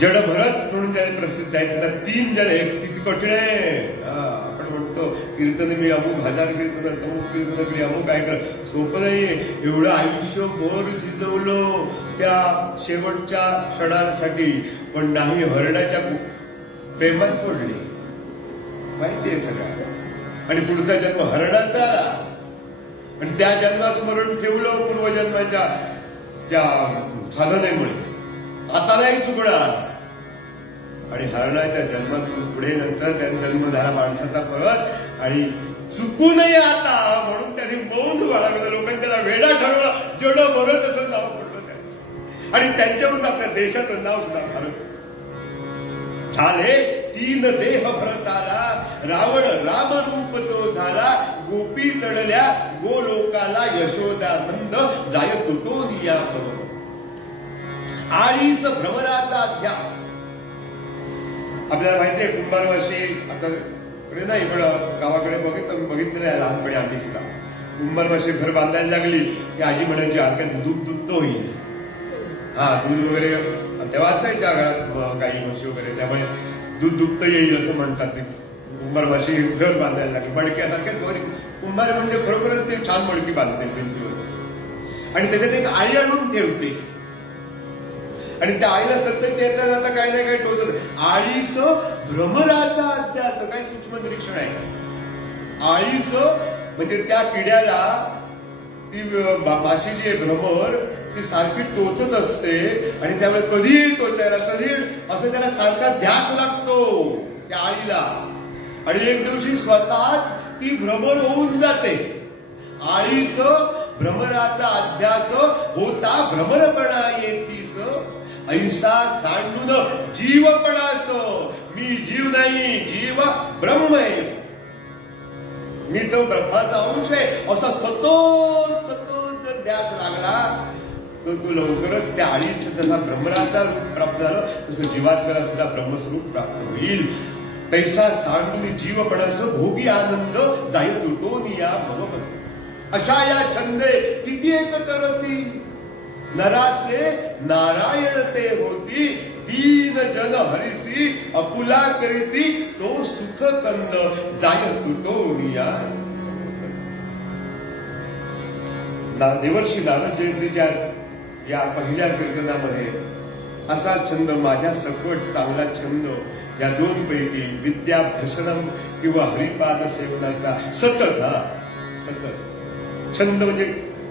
जड भरत म्हणून ज्याने प्रसिद्ध आहे, त्यांना 3 जण आहेत. किती कठीण आहे. आपण म्हणतो कीर्तन मी अमुक 1000 कीर्तन, अमुक कीर्तन केली, अमुक काय कर, सोपं नाहीये. एवढं आयुष्यभर झिजवलं त्या शेवटच्या क्षणासाठी, पण नाही, हरणाच्या प्रेमात पडले. माहितीये सगळं. आणि पुढचा जन्म हरणाचा, आणि त्या जन्मास्मरण ठेवलं पूर्वजन्माच्या त्या साधनेमुळे, आता नाही चुकणार. आणि हरणाच्या जन्मातून पुढे नंतर त्याने जन्म झाला माणसाचा परत, आणि चुकू नये आता म्हणून त्याने मौन बाळगलं. लोकांनी त्याला वेडा ठरवलं, जड भरत असं नाव पडलं त्यांचं, आणि त्यांच्यावरून आपल्या देशाचं नाव सुद्धा भारत झाले. 3 देह भरताला, रावण रामरूप तो झाला, गोपी चढल्या गोलोकाला, यशोदानंद जाय तुटोनिया भव. आळीस भ्रमराचा अध्यास. आपल्याला माहितीये कुंभारवाशी, आता नाही पण गावाकडे बघितलेलं आहे लहानपणी आम्ही सुद्धा. कुंभारवाशी घर बांधायला लागली की आजी म्हणायची आता दूध दुधत होईल. दूध वगैरे तेव्हा असायच्या घरात गाई म्हशी वगैरे, त्यामुळे दूध दुभत येईल असं म्हणतात. ते कुंभारवाशी घर बांधायला लागली मडक्यासारख्याच. कुंभार म्हणजे खरोखरच ते छान मडकी बांधते भिंतीवर, आणि त्याच्यात एक आई आणून ठेवते, आणि त्या आईला सतत येता जाता काही ना काही टोचत. आळीस भ्रमराचा अध्यास. काय सूक्ष्म निरीक्षण आहे. आळीस म्हणजे त्या किड्याला ती माशी जी आहे भ्रमर, ती सारखी टोचत असते, आणि त्यामुळे कधी टोचायला कधी असं त्याला सारखा ध्यास लागतो त्या आईला. आणि एक दिवशी स्वतःच ती भ्रमर होऊन जाते. आळीस भ्रमराचा अध्यास होता, भ्रमरपणा येतीस, ऐसा सांडून जीवपणास. मी जीव नाही, जीव ब्रह्म आहे, मी तो ब्रह्माचा अंश आहे, असा सतत जर ध्यास लागला तर तो लवकरच त्या आळीच जसा भ्रमराचा रूप प्राप्त झालं, तसं जीवात्म्याला सुद्धा ब्रह्मस्वरूप प्राप्त होईल. तैसा सांडून जीवपणास भोगी आनंद जाय तुटोनिया भगवत. अशा या छंदे किती एकतरती, नराचे नारायण ते होती, दीन जन हरिसी अपुला करीती, तो सुख कंद जाय तुटोनिया. देवर्षी नारद जयंतीच्या या पहिल्या कीर्तनामध्ये असा छंद, माझ्या सकट चांगला छंद, या 2 पैकी विद्याभ्यसनम किंवा हरिपाद सेवनाचा सतत छंद. म्हणजे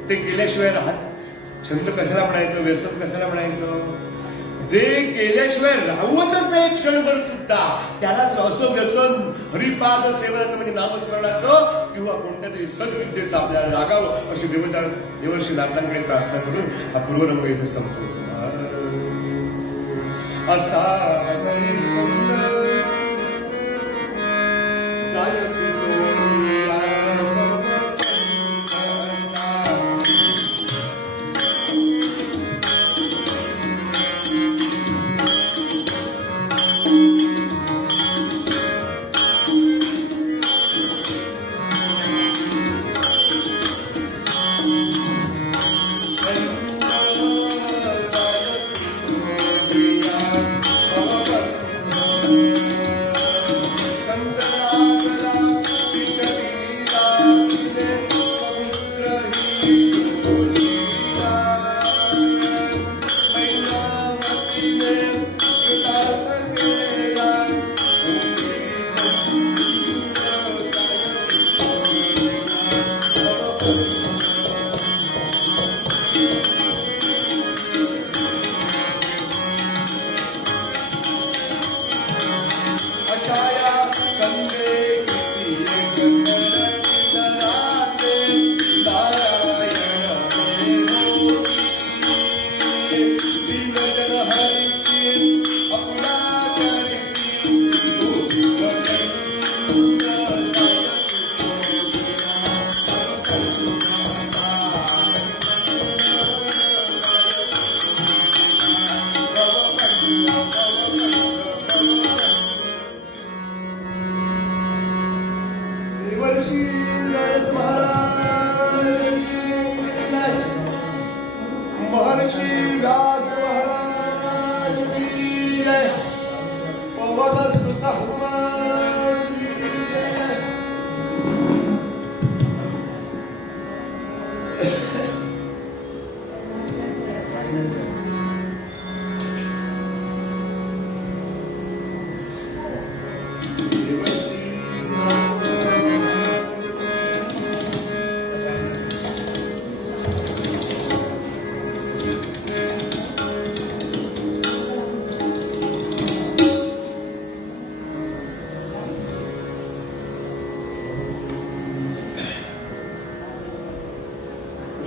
ते केल्याशिवाय राहत. छंद कशाला म्हणायचं, व्यसन कशाला म्हणायचं. जे केल्याशिवाय राहवतच नाही क्षणभर सुद्धा, त्यालाच असं व्यसन हरिपाद सेवनाचं म्हणजे नामस्मरणाचं किंवा कोणत्या तरी सद्विद्येचं आपल्याला लागावं, अशी देवर्षी नाथांकडे प्रार्थना करून हा पूर्वरंग इथे संपतो. असा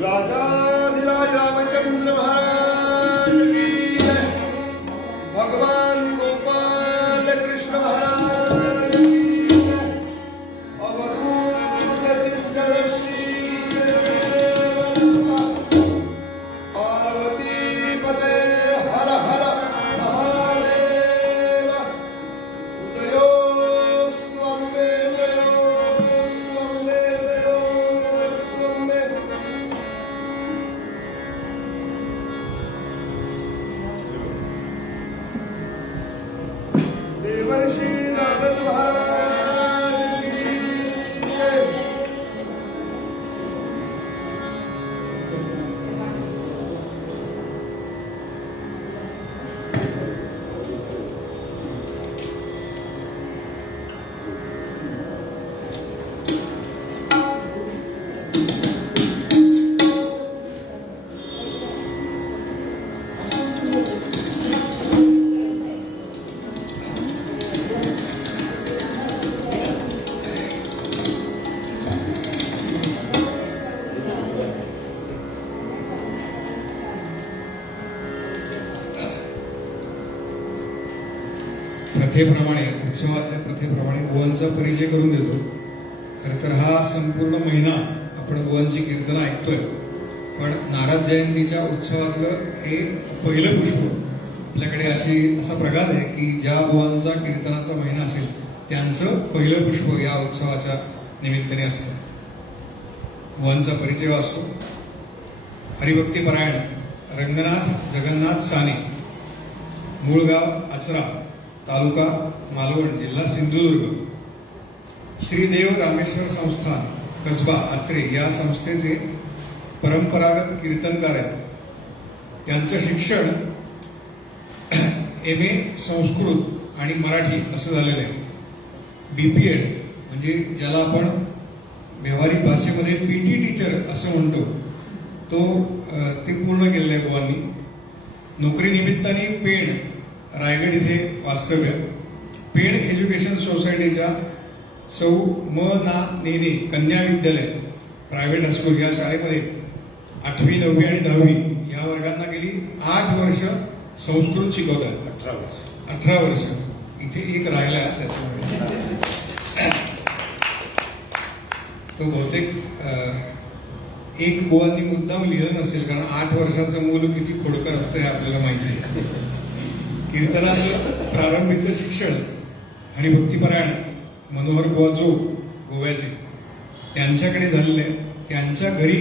राजाधिराज रामचंद्र महाराज की जय. भगवान गोपाल कृष्ण महाराज की जय. अवधूत चित्तदर्शी पार्वती पते हर हर महादेव. उदयोस्तु अम्बे उदयोस्तु अम्बे उदयोस्तु अम्बे. देवर्षी नारद महाराज की जय. प्रथेप्रमाणे उत्सवातल्या प्रथेप्रमाणे बुवांचा परिचय करून देतो. खरं तर हा संपूर्ण महिना आपण बुवांची कीर्तनं ऐकतोय, पण नारद जयंतीच्या उत्सवातलं हे पहिलं पुष्प. आपल्याकडे असा प्रघात आहे की ज्या बुवांचा कीर्तनाचा महिना असेल त्यांचं पहिलं पुष्प या उत्सवाच्या निमित्ताने असतं. बुवांचा परिचय वाचतो. हरिभक्तीपरायण रंगनाथ जगन्नाथ साने, मूळ गाव आचरा, तालुका मालवण, जिल्हा सिंधुदुर्ग. श्रीदेव रामेश्वर संस्थान, कसबा आचरे या संस्थेचे परंपरागत कीर्तनकार आहेत. त्यांचं शिक्षण MA संस्कृत आणि मराठी असं झालेलं आहे. BPEd म्हणजे ज्याला आपण व्यावहारिक भाषेमध्ये PT टीचर असं म्हणतो, ते पूर्ण केलेलं आहे बुवांनी. नोकरीनिमित्ताने पेण, रायगड इथे वास्तव्य. पेण एज्युकेशन सोसायटीच्या सौ म ना नेने कन्या विद्यालय प्रायव्हेट हायस्कूल या शाळेमध्ये 8वी, 9वी आणि 10वी या वर्गांना गेली 8 वर्ष संस्कृत शिकवतात. 18 वर्ष. इथे एक राहिला त्याच्यामध्ये. तो बहुतेक एक बुवांनी मुद्दाम लिहिलं नसेल, कारण 8 वर्षाचं मूल किती खोडकर असतं हे आपल्याला माहिती आहे. कीर्तनाचं प्रारंभीचं शिक्षण हरिभक्तीपरायण मनोहर बुवा जोग गोव्याचे त्यांच्याकडे झालेलं आहे. त्यांच्या घरी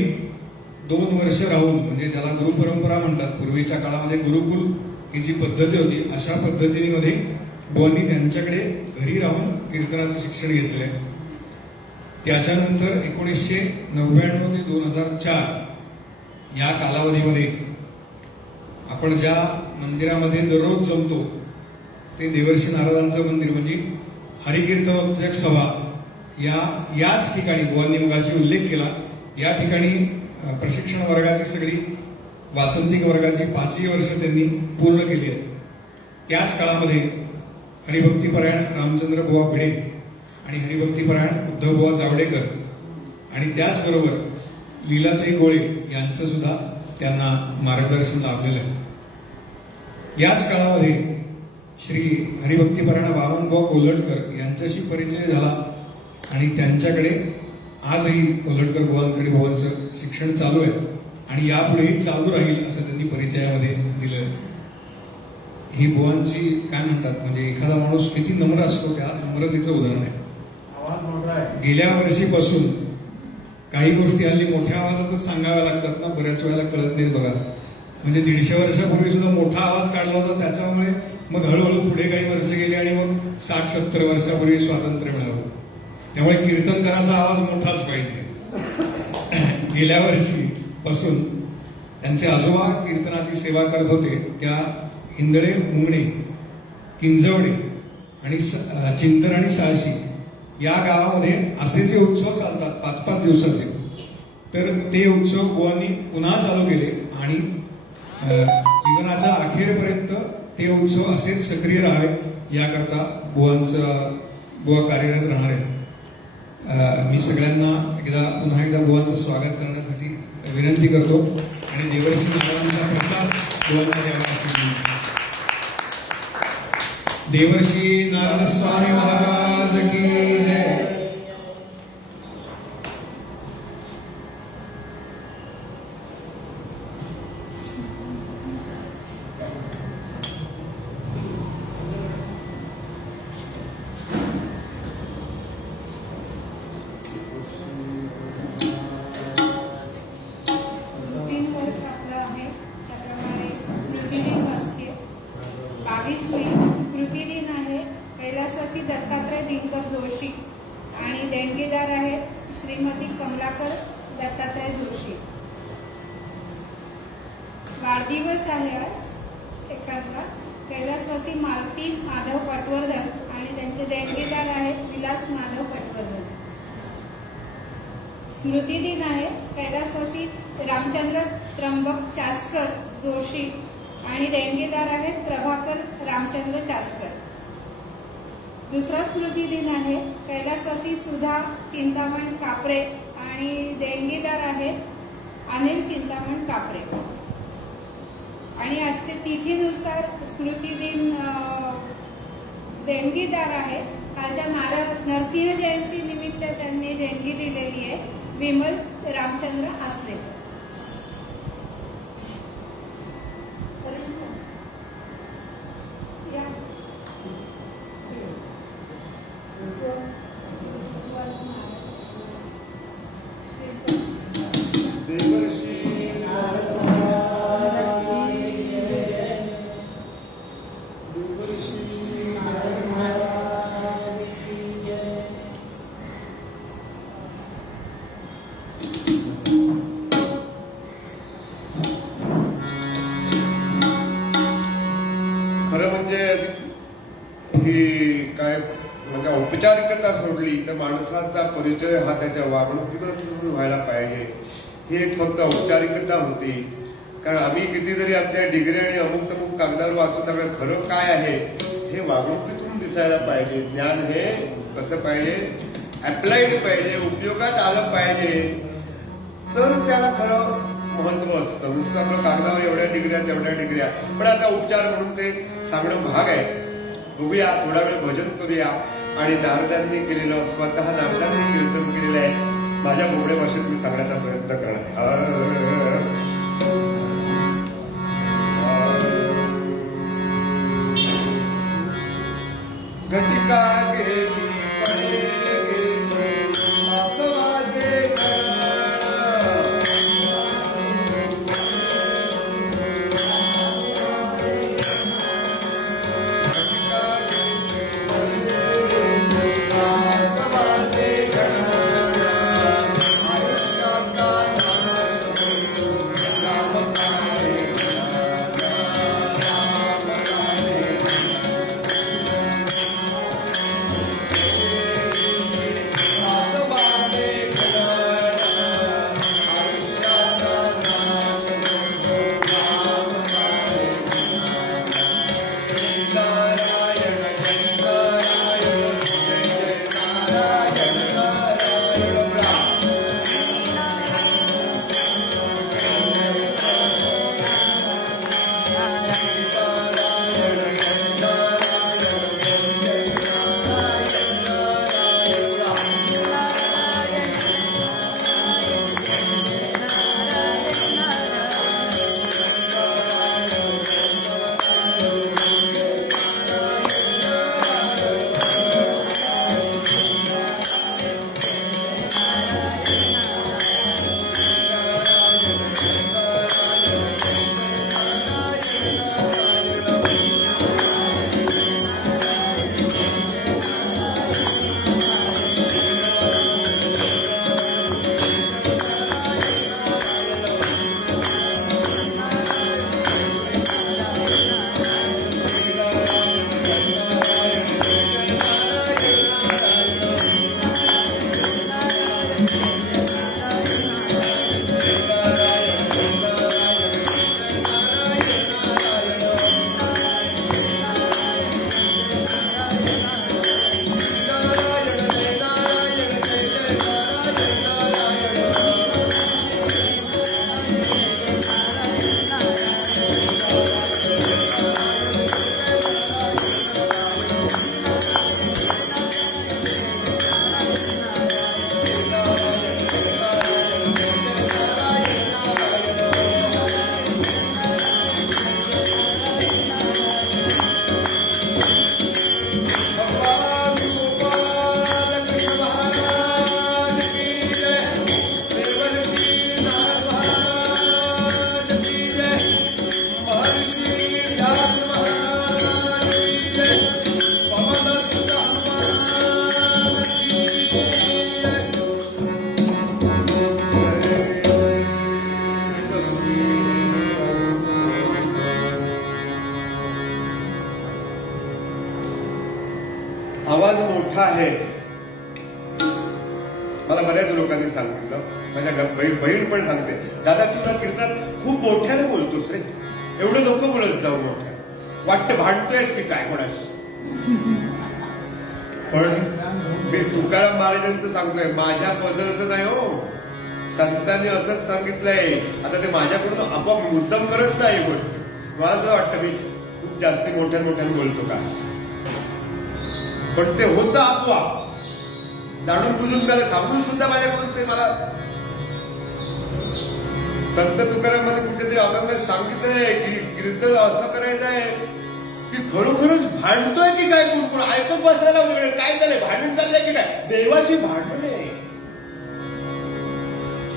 2 वर्ष राहून, म्हणजे ज्याला गुरुपरंपरा म्हणतात, पूर्वीच्या काळामध्ये गुरुकुल ही जी पद्धती होती अशा पद्धतीमध्ये बुवांनी त्यांच्याकडे घरी राहून कीर्तनाचं शिक्षण घेतलेलं आहे. त्याच्यानंतर 1999 ते 2004 या कालावधीमध्ये आपण ज्या मंदिरामध्ये दररोज जमतो ते देवर्षी नारदांचं मंदिर, म्हणजे हरिकीर्तनोत्तेजक सभा याच ठिकाणी बुवांनी मगाशी उल्लेख केला. या ठिकाणी प्रशिक्षण वर्गाची सगळी वासंतिक वर्गाची 5ही वर्ष त्यांनी पूर्ण केली आहेत. त्याच काळामध्ये हरिभक्तीपरायण रामचंद्र बुवा भिडे आणि हरिभक्तीपरायण उद्धव बुवा जावडेकर आणि त्याचबरोबर लीलाताई गोळे यांचं सुद्धा त्यांना मार्गदर्शन लाभलेलं आहे. याच काळामध्ये श्री हरिभक्तीपरायण वामनभाऊ कोल्हटकर यांच्याशी परिचय झाला आणि त्यांच्याकडे आजही कोल्हटकर बुवांकडे बुवांचं शिक्षण चालू आहे आणि यापुढेही चालू राहील असं त्यांनी परिचयामध्ये दिलं. ही बुवांची काय म्हणतात, म्हणजे एखादा माणूस किती नम्र असतो त्या नम्रतेचं उदाहरण आहे. गेल्या वर्षीपासून काही गोष्टी हल्ली मोठ्या आवाजातच सांगाव्या लागतात ना, बऱ्याच वेळेला कळत नाही बघा. म्हणजे 150 वर्षापूर्वी सुद्धा मोठा आवाज काढला होता, त्याच्यामुळे मग हळूहळू पुढे काही वर्ष गेली आणि मग 60-70 वर्षापूर्वी स्वातंत्र्य मिळालं. त्यामुळे कीर्तनकाराचा आवाज मोठाच पाहिजे. गेल्या वर्षीपासून त्यांचे आजोबा कीर्तनाची सेवा करत होते. त्या इंदळे, मुंगणे, किंजवडे आणि चिंतर आणि साळशी या गावामध्ये असे जे उत्सव चालतात 5-5 दिवसाचे, तर ते उत्सव बुवांनी पुन्हा चालू केले आणि जीवनाच्या अखेरपर्यंत ते उत्सव असेच सक्रिय राहावे याकरता बुवा कार्यरत राहणार आहेत. मी सगळ्यांना पुन्हा एकदा बुवांचं स्वागत करण्यासाठी विनंती करतो आणि देवर्षी नारायणांचा प्रसाद बुवांना द्यावा अशी विनंती. देवर्षी नारायण स्वामी महाराज की जय. तीन वर्ष आपलं आहे त्याप्रमाणे स्मृतिदिन असते. 22 मे स्मृतिदिन आहे. कैलासवासी दत्तात्रय दिनकर जोशी आणि देणगीदार आहेत श्रीमती कमलाकर दत्तात्रय जोशी. वाढदिवस आहे आज एकाचा. कैलासवासी मालती माधव पटवर्धन आणि त्यांचे देणगीदार आहेत विलास माधव पटवर्धन. स्मृतिदिन आहे. कैलासवासी रामचंद्र त्र्यंबक चासकर जोशी आणि देणगीदार आहेत प्रभाकर रामचंद्र चासकर. दुसरा स्मृतिदिन आहे. कैलासवासी सुधा चिंतामण कापरे आणि देणगीदार आहेत अनिल चिंतामण कापरे. आणि आजच्या तिथीनुसार स्मृतिदिन देणगीदार आहे. कालच्या नरसिंह जयंती निमित्त त्यांनी देणगी दिलेली आहे विमल रामचंद्र आसले. खरं म्हणजे ही काय म्हणजे औपचारिकता सोडली तर माणसाचा परिचय हा त्याच्या वागणुकीतूनच व्हायला पाहिजे. ही एक फक्त औपचारिकता होती. कारण आम्ही कितीतरी आपल्या डिग्री आणि अमुक तमुक कागदावर वाचून त्यामुळे खरं काय आहे हे वागणुकीतून दिसायला पाहिजे. ज्ञान हे कसं पाहिजे, अप्लाइड पाहिजे, उपयोगात आलं पाहिजे, तर त्याला खरं महत्व असतं. नुसतं आपलं कागदावर एवढ्या डिग्र्या तेवढ्या डिग्र्या. पण आता उपचार म्हणून ते सांगणं भाग आहे. बघूया, थोडा वेळ भजन करूया. आणि नारदांनी केलेलं, स्वतः नारदांनी कीर्तन केलेलं आहे. माझ्या बोबड्या भाषेत मी सांगण्याचा प्रयत्न करणार. घटिका गेली मोठा आहे. मला बऱ्याच लोकांनी सांगितलं, माझ्या बहीण पण सांगते, दादा तुला कीर्तनात खूप मोठ्याने बोलतोस रे, एवढं नको बोलत जाऊ मोठ्या, वाटतं भांडतोयस की काय कोणाशी. पण मी तुकाराम महाराजांचं सांगतोय, माझ्या पदरचं नाही हो, संतांनी असंच सांगितलंय. आता ते माझ्याकडून आपोआप मुद्दाम करत नाही गोष्ट. मला असं वाटतं मी खूप जास्ती मोठ्याने बोलतो का, पण ते होतं आपोआप, जाणून बुजून त्याला सांगून सुद्धा माझ्याकडून ते मला. संत तुकारामांनी कुठेतरी अभंगात सांगितलंय की कीर्तन असं करायचं आहे की खरोखरच भांडतोय की काय, कोण ऐकत बसायला वगैरे काय झालंय, भांडण चाललंय की काय, देवाशी भांडण आहे,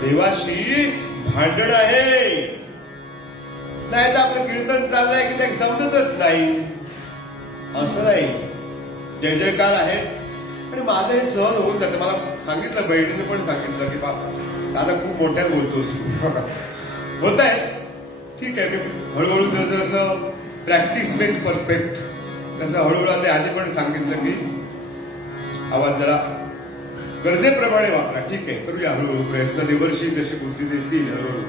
देवाशी भांडण आहे. नाही तर आपलं कीर्तन चाललंय की नाही समजतच नाही. असं नाही, जय जयकार आहे. आणि माझं हे सहज होऊन जातं. मला सांगितलं, बहिणीने पण सांगितलं की बा दादा खूप मोठ्यात बोलतोस होत आहे. ठीक आहे, मी हळूहळू जसं प्रॅक्टिस मेक्स परफेक्ट तसं हळूहळू आधी पण सांगितलं की आवाज जरा गरजेप्रमाणे वापरा. ठीक आहे, करूया हळूहळू प्रयत्न, देवर्षी जशी बुद्धी देतील हळूहळू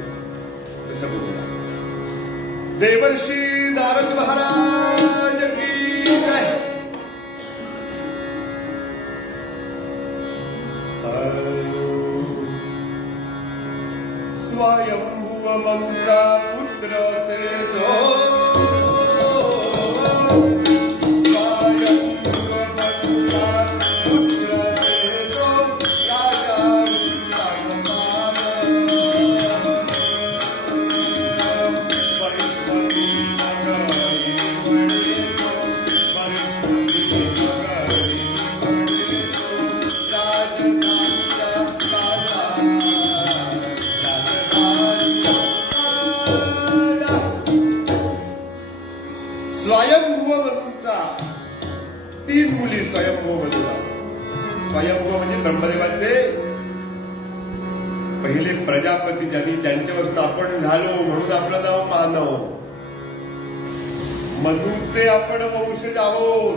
तसं बोलूया. देवर्षी नारद महाराज की जय. स्वयंभुव मंचा पुत्र से जो, स्वयंभुव मंचा पुत्र से जो, राजा स्वयंभुव मधूचा 3 मुली स्वयंभुव मधुला. स्वयंभुव म्हणजे ब्रह्मदेवाचे पहिले प्रजापती, ज्यांच्यापासून आपण झालो म्हणून आपलं नाव मानव. मनुचे आपण वंशज आहोत.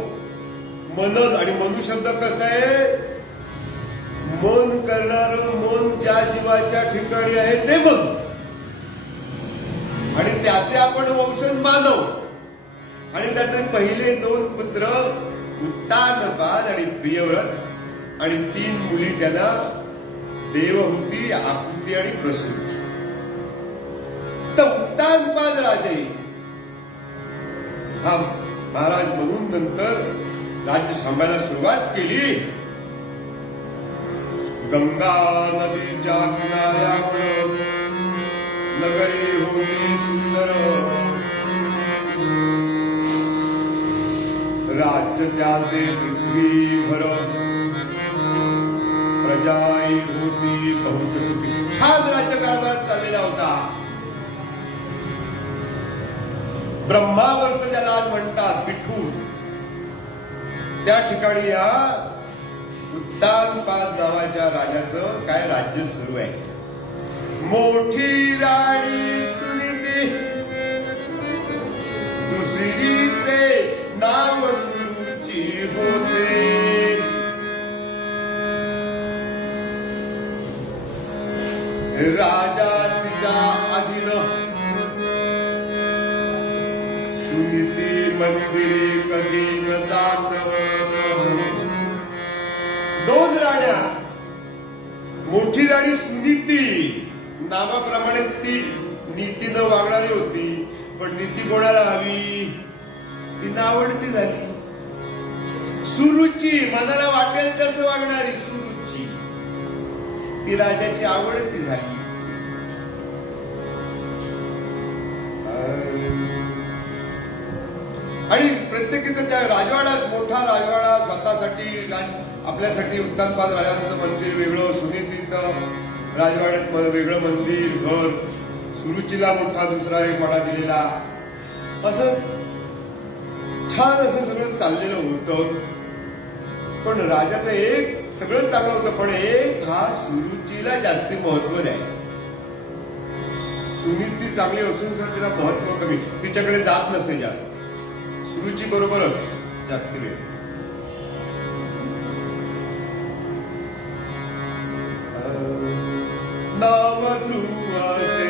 मनन, आणि मनु शब्द कसा आहे, मन करणार, मन ज्या जीवाच्या ठिकाणी आहे ते मन, आणि त्याचे आपण वंशज मानव. आणि त्याचे पहिले 2 पुत्र उत्तानपाद आणि प्रियव्रत, आणि 3 मुली त्यांना देवहूती, आकृती आणि प्रसूती. तर उत्तानपाद राजे हा महाराज म्हणून नंतर राज्य सांभाळायला सुरुवात केली. गंगा नदीच्या किनाऱ्यावर नगरी होती सुंदर, राज्य त्याचे पृथ्वीभर, प्रजाई होती बहुत सुखी. छान राज्यकारभार चाललेला होता. ब्रह्मावर्त ज्याला आज म्हणतात, पिठू, त्या ठिकाणी या उत्तानपाद नावाच्या राजाचं काय राज्य सुरू आहे. मोठी राणी सुनीती, दुसरीचे नाव सुरुची होते. राजा तिच्या अधीन, सुनीती मंदिरी कधी न जात. 2 राण्या, मोठी राणी सुनीती, नावाप्रमाणे ती नीतीनं वागणारी होती. पण नीती कोणाला हवी, ती नावडती झाली. सुरुची, मनाला वाटेल तसं वागणारी सुरुची, ती राजाची आवडती झाली. आणि प्रत्येकीचं त्या राजवाडाच, मोठा राजवाडा स्वतःसाठी, आपल्यासाठी उत्तानपाद राजांचं मंदिर वेगळं, सुनीतीचं राजवाड्यात वेगळं मंदिर, घर, सुरुचीला मोठा दुसरा एक वाडा दिलेला. असं छान असं सगळं चाललेलं होतं. पण राजाचं एक सगळं चांगलं होतं, पण एक हा सुरुचीला जास्ती महत्व द्यायचं. सुनीती चांगली असून सुद्धा तिला महत्व कमी, तिच्याकडे जात नसे जास्त. सुरुची बरोबरच जास्ती वेळ. नाव ध्रुव असे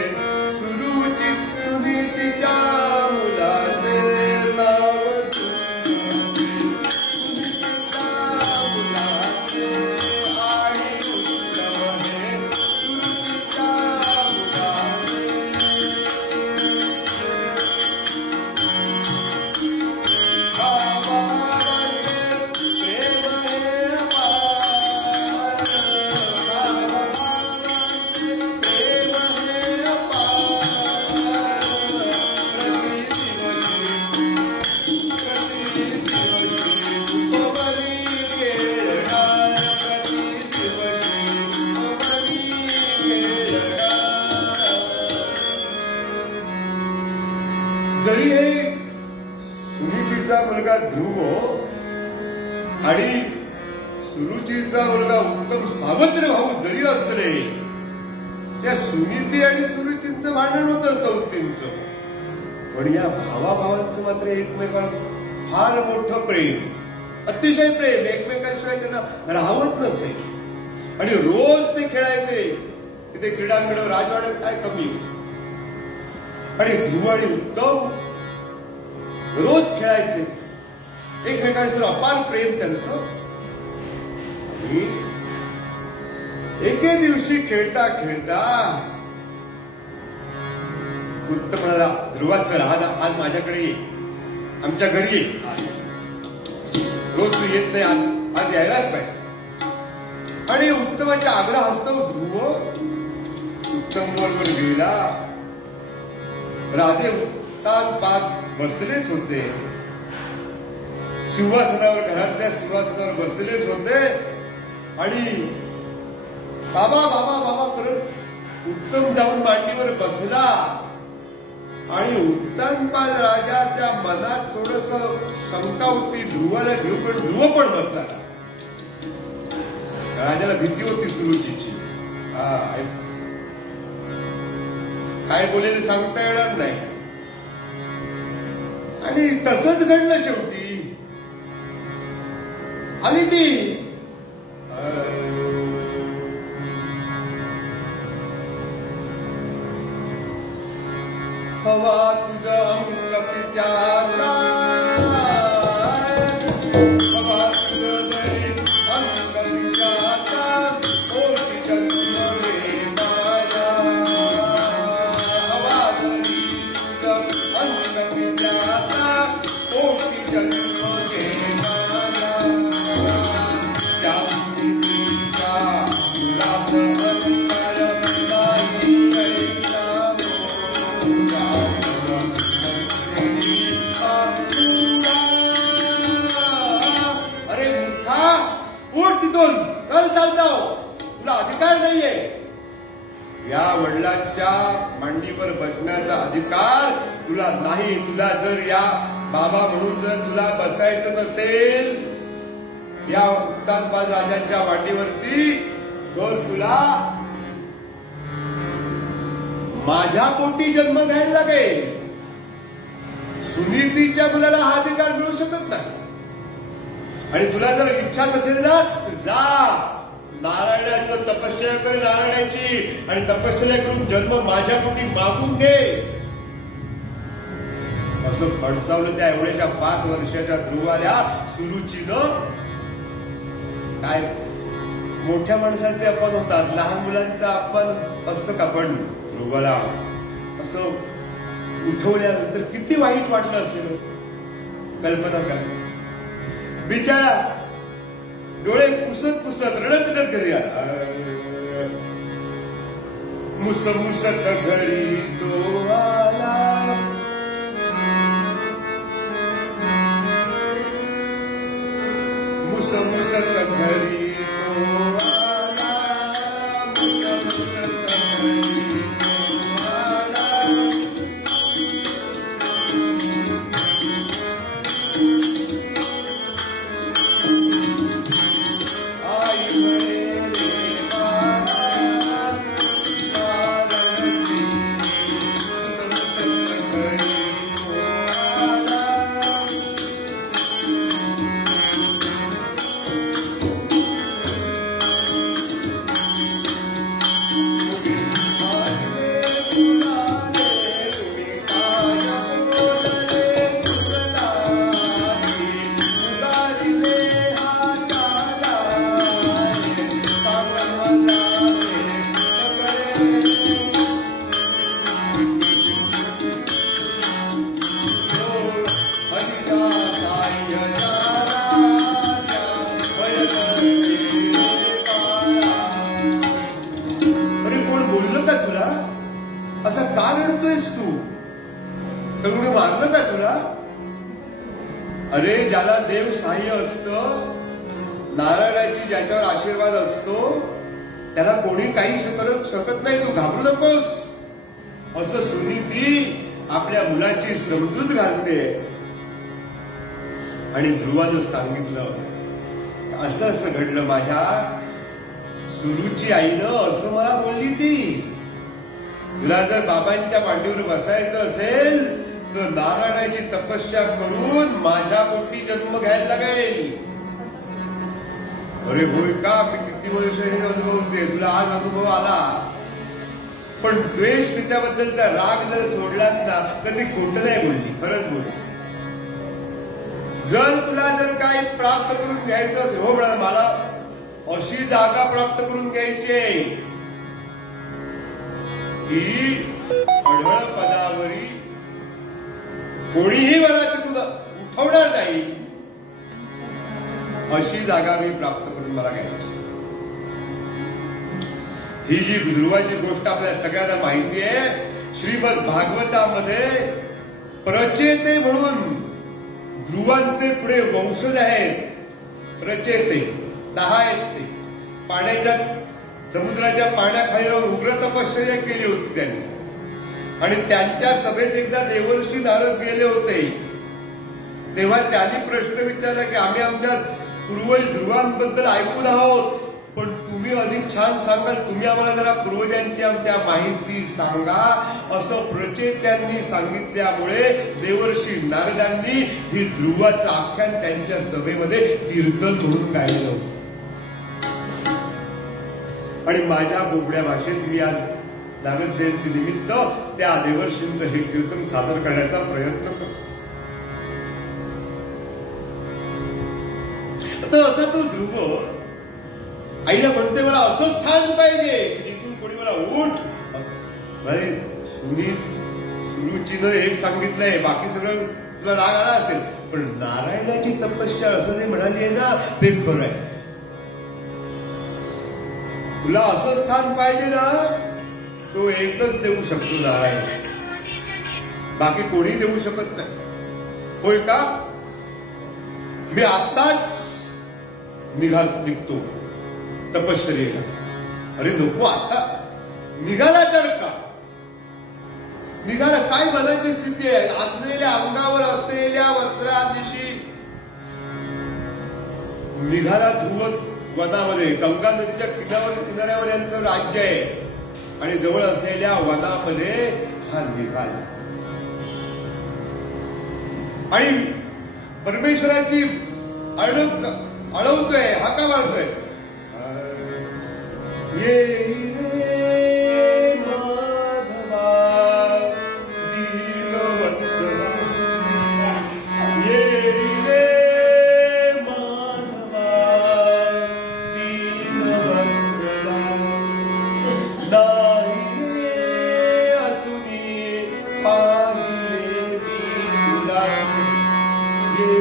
सुरुचित सुनीतीच्या मुलाचे नाव ध्रुव सुनीतीच्या मुलाचे आणि उत्तम हे सुरुचीच्या मुलाचे जरी हे सुनीतीचा मुलगा ध्रुव आणि सुरुचीचा मुलगा उत्तम सावत्र भाऊ जरी असले, त्या सुनीती आणि सुरुचींचं भांडण होतं सौतींचं. पण या भावाभावांचं मात्र एकमेकांवर फार मोठं प्रेम, अतिशय प्रेम, एकमेकांशिवाय त्यांना राहत नसे. आणि रोज ते खेळायचे तिथे क्रीडांगणावर, राजवाड्यात काय कमी. आणि ध्रुव आणि उत्तम रोज खेळायचे, एकमेकांचं अपार प्रेम त्यांचं. आणि एके दिवशी खेळता खेळता उत्तम म्हणाला, ध्रुवा चल आज माझ्याकडे ये, आमच्या घरी ये. रोज तू येत नाही, आज यायलाच पाहिजे. आणि उत्तमाच्या आग्रहास्तव ध्रुव उत्तम बरोबर गेला. राजे उत्तान पाक बसलेच होते, सिंहासनावर, घरातल्या सिंहासनावर बसलेच होते. आणि बाबा बाबा बाबा करत उत्तम जाऊन मांडीवर बसला. आणि उत्तानपाल राजाच्या मनात थोडस शंका होती ध्रुवाला घेऊ, पण ध्रुव पण बसला. राजाला भीती होती सुरुचीची. काय बोलेल सांगता येणार नाही. आणि तसंच घडलं शेवटी. आली ती हवा तुझं अंग पित्याचा, हवा तुझं दरी अंग पित्याचा, ओळखी जन्म रे माया. हवा दरी तुझं अंग पित्याचा, ओळखी जन्म रे माया. त्या मुलीच्या मुलाचं अधिकार नाही कैसा. अरे मूर्खा, उठ तिथून, चल चालताव, तुला अधिकार नाहीये. या वडिलांच्या मांडीवर बसण्याचा अधिकार तुला नाही. तुला जर या बाबा म्हणून जर तुला बसायचं नसेल या उत्तानपाल राजांच्या मांडीवरती, तर तुला माझ्या पोटी जन्म घ्यायला लागेल. सुनीतीच्या मुलाला हा अधिकार मिळू शकत नाही. आणि तुला जर इच्छा नसेल ना, तर जा नारायणाचं तपश्चर्या कर, नारायणाची, आणि तपश्चर्या करून जन्म माझ्या पोटी मागून घे. असं खडसावलं त्या एवढ्याच्या 5 वर्षाच्या ध्रुवाला. सुरुचीनं काय मोठ्या माणसाचे अपमान होतात, लहान मुलांचा अपमान असतं का? पण ध्रुवाला असं उठवल्यानंतर किती वाईट वाटलं असेल, कल्पना करा. बिचारा डोळे पुसत पुसत रडत रडत घरी आला. मुसमुसत घरी तो आला. मुसमुसत घरी तो आला. मुसमुसत घरी तो आला. आई म्हणे रे बाळा, असा का रडतोयस तू? तर कोणी मारलं का तुला? अरे ज्याला देव सहाय्य असतं, नारायणाची ज्याच्यावर आशीर्वाद असतो, त्याला कोणी काही करत शकत नाही. तू घाबरू नकोस. असं सुनीती आपल्या मुलाची समजूत घालते. आणि ध्रुवानं सांगितलं असं असं घडलं माझ्या सुरूची आईनं असं मला बोलली ती. तुला जर बाबांच्या मांडीवर बसायचं असेल तर नारायणाची तपस्या करून माझ्या पोटी जन्म घ्यायला लागेल. अरे होय का? मी किती वर्ष हे अनुभवते, तुला आज अनुभव आला. पण द्वेष तिच्याबद्दलचा राग जर सोडलाच ना तर ती खोटं नाही बोलली, खरंच बोलली. जर तुला जर काही प्राप्त करून घ्यायचं असेल, हो म्हणा मला अशी जागा प्राप्त करून घ्यायची आहे की अढळ पदावरी कोणीही मला तिथून उठवणार नाही, अशी जागा मी प्राप्त करून मला घ्यायची. ही जी ध्रुवाची गोष्ट आपल्याला सगळ्यांना माहिती आहे. श्रीमद भागवतामध्ये प्रचेते म्हणून ध्रुवांचे पुढे वंशज आहेत. प्रचेते 10 आहेत. ते पाण्याच्या समुद्राच्या पाण्याखाली राहून उग्र तपश्चर्या केली होती त्यांनी. आणि त्यांच्या सभेत एकदा देवर्षी नारद गेले होते. तेव्हा त्यांनी प्रश्न विचारला की आम्ही आमच्या पूर्वज ध्रुवांबद्दल ऐकून आहोत, पण तुम्ही अधिक छान सांगाल, तुम्ही आम्हाला जरा पूर्वजांची आमच्या माहिती सांगा. असं प्रचेत्यांनी सांगितल्यामुळे देवर्षी नारदांनी ही ध्रुवाचं आख्यान त्यांच्या सभेमध्ये कीर्तन म्हणून गायलं. आणि माझ्या बोबड्या भाषेत मी आज नारद जयंती निमित्त त्या देवर्षींचं हे कीर्तन सादर करण्याचा प्रयत्न करतो. तर असा तो ध्रुव आईला म्हणते मला असं स्थान पाहिजे की जिथून कोणी मला उठ. सुरुचीनं एक सांगितलंय, बाकी सगळं तुला राग आला असेल, पण नारायणाची तपस्या असं जे म्हणाली आहे ना ते खरं आहे. तुला असं स्थान पाहिजे ना, तो एकच देऊ शकतो नारायण, बाकी कोणी देऊ शकत नाही. होय का? मी आत्ताच निघतो तपश्चर्येला. अरे नको, आता निघाला तर का? निघाला काय बनायची स्थिती आहे? असलेल्या अंगावर असलेल्या वस्त्रादिशी निघाला ध्रुव वनामध्ये. गंगा नदीच्या किनाऱ्यावर यांचं राज्य आहे आणि जवळ असलेल्या वनामध्ये हा निघाला. आणि परमेश्वराची अडवतोय, हाका मारतोय. ये रे माधवा दीनवत्सला, ये रे माधवा दीनवत्सला, नाही रे अजूनी पाहिले मी तुला. ये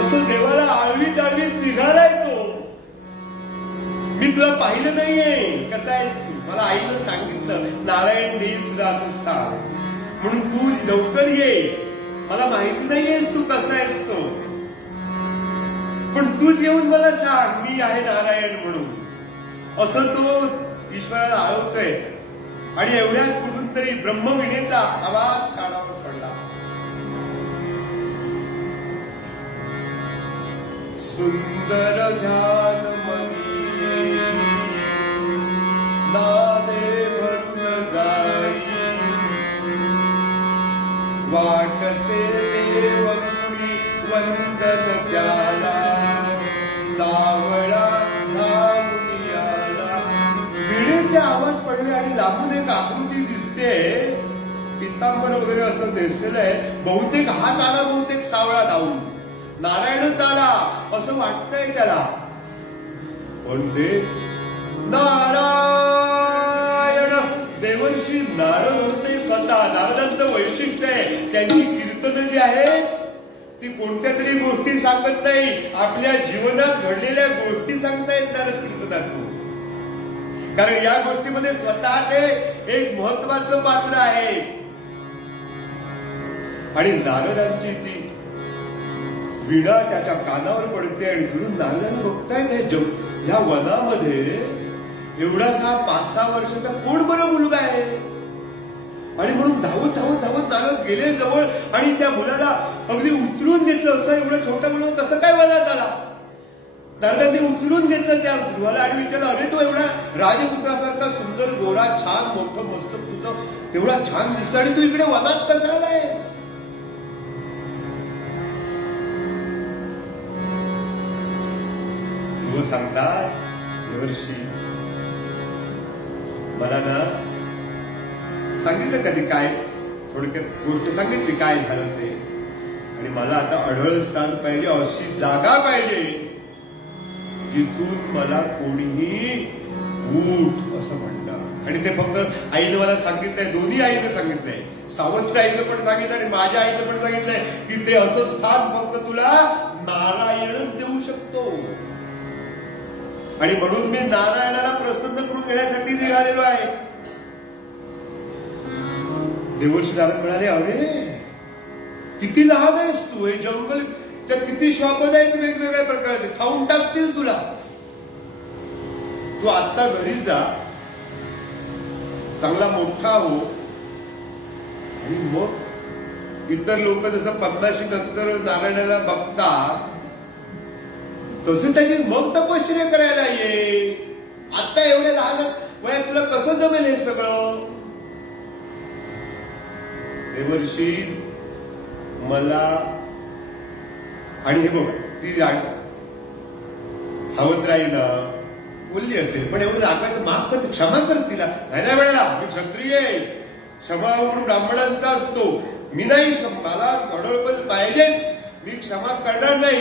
असं देवाला आळवीत आळवीत निघालाय तो. मी तुला पाहिलं नाहीये, कसा आहेस तू? मला आईनं सांगितलं नारायण देईल तुला असं स्थान, म्हणून तू लवकर ये. मला माहिती नाहीयेस तू कसा आहेस तो, पण तूच येऊन मला सांग मी आहे नारायण म्हणून. असं तो ईश्वराला आळवतोय. आणि एवढ्यात कुठून तरी ब्रह्मवीणेचा आवाज कानावर पडला. सुंदर ध्यान मनी नादे भरून जाई, वाटते देवपुरी वंदन त्याला, सावळा धावून आला. विणेचे आवाज पडले आणि लांबून एक आकृती दिसते. पितांबर वगैरे असं नेसलेलं आहे. बहुतेक हा चाला बहुतेक सावळा धावून नारायणच आला असं वाटतंय त्याला. पण ते नारायण देवर्षी नारद होते स्वतः. नारदांचं वैशिष्ट्य आहे, त्यांची कीर्तन जी आहे ती कोणत्या तरी गोष्टी सांगत नाही, आपल्या जीवनात घडलेल्या गोष्टी सांगतायत नारद कीर्तनातून. कारण या गोष्टीमध्ये स्वतः ते एक महत्वाचं पात्र आहे. आणि नारदांची ती वीणा त्याच्या कानावर पडते आणि दुरून नारदांना बघतायत ह्या वनामध्ये एवढासा 5-6 वर्षाचा कोण बरं मुलगा आहे. आणि म्हणून धावत धावत धावत नारद गेले जवळ आणि त्या मुलाला अगदी उचलून घेतलं. असं एवढं छोटं मुलं कसं काय वनात आला. नारदांनी उचलून घेतलं त्या ध्रुवाला आणि विचारलं, अरे तो एवढा राजपुत्रासारखा सुंदर गोरा छान मोठं मस्त तुझं तेवढा छान दिसतो आणि तू इकडे वनात कसा आलाय. ध्रुव सांगतात, देवर्षी मला ना सांगितलं कधी काय थोडक्यात गोष्ट सांगितली काय झालं ते. आणि मला आता अढळ स्थान पाहिजे, अशी जागा पाहिजे जिथून मला कोणीही उठ असं म्हणलं. आणि ते फक्त आईनं मला सांगितलंय, दोन्ही आईनं सांगितलंय, सावत्र आईनं पण सांगितलं आणि माझ्या आईनं पण सांगितलंय की ते असं स्थान फक्त तुला नारायणच देऊ शकतो. आणि म्हणून मी नारायणाला प्रसन्न करून घेण्यासाठी निघालेलो आहे. देवर्षी नारद म्हणाले, अरे किती लहान आहेस तू, हे जंगल त्यात किती श्वापद आहेत वेगवेगळ्या प्रकारचे, खाऊन टाकतील तुला. तू आता घरी जा, चांगला मोठा हो आणि मग इतर लोक जसं 50 नंतर नारायणाला बघतात तसं त्याची मग तपश्चर्या करायला ये. आता एवढ्या लहान वयात तुला कसं जमेल हे सगळं. देवर्षी मला आणि हे बघ ती सावत्राईनं बोलली असेल पण एवढं रागवायचं, माफ कर, क्षमा कर तिला. नाही वेळेला मी क्षत्रिय आहे, क्षमा म्हणून ब्राह्मणांचा असतो, मी नाही, मला सडोळपण पाहिजेच, मी क्षमा करणार नाही.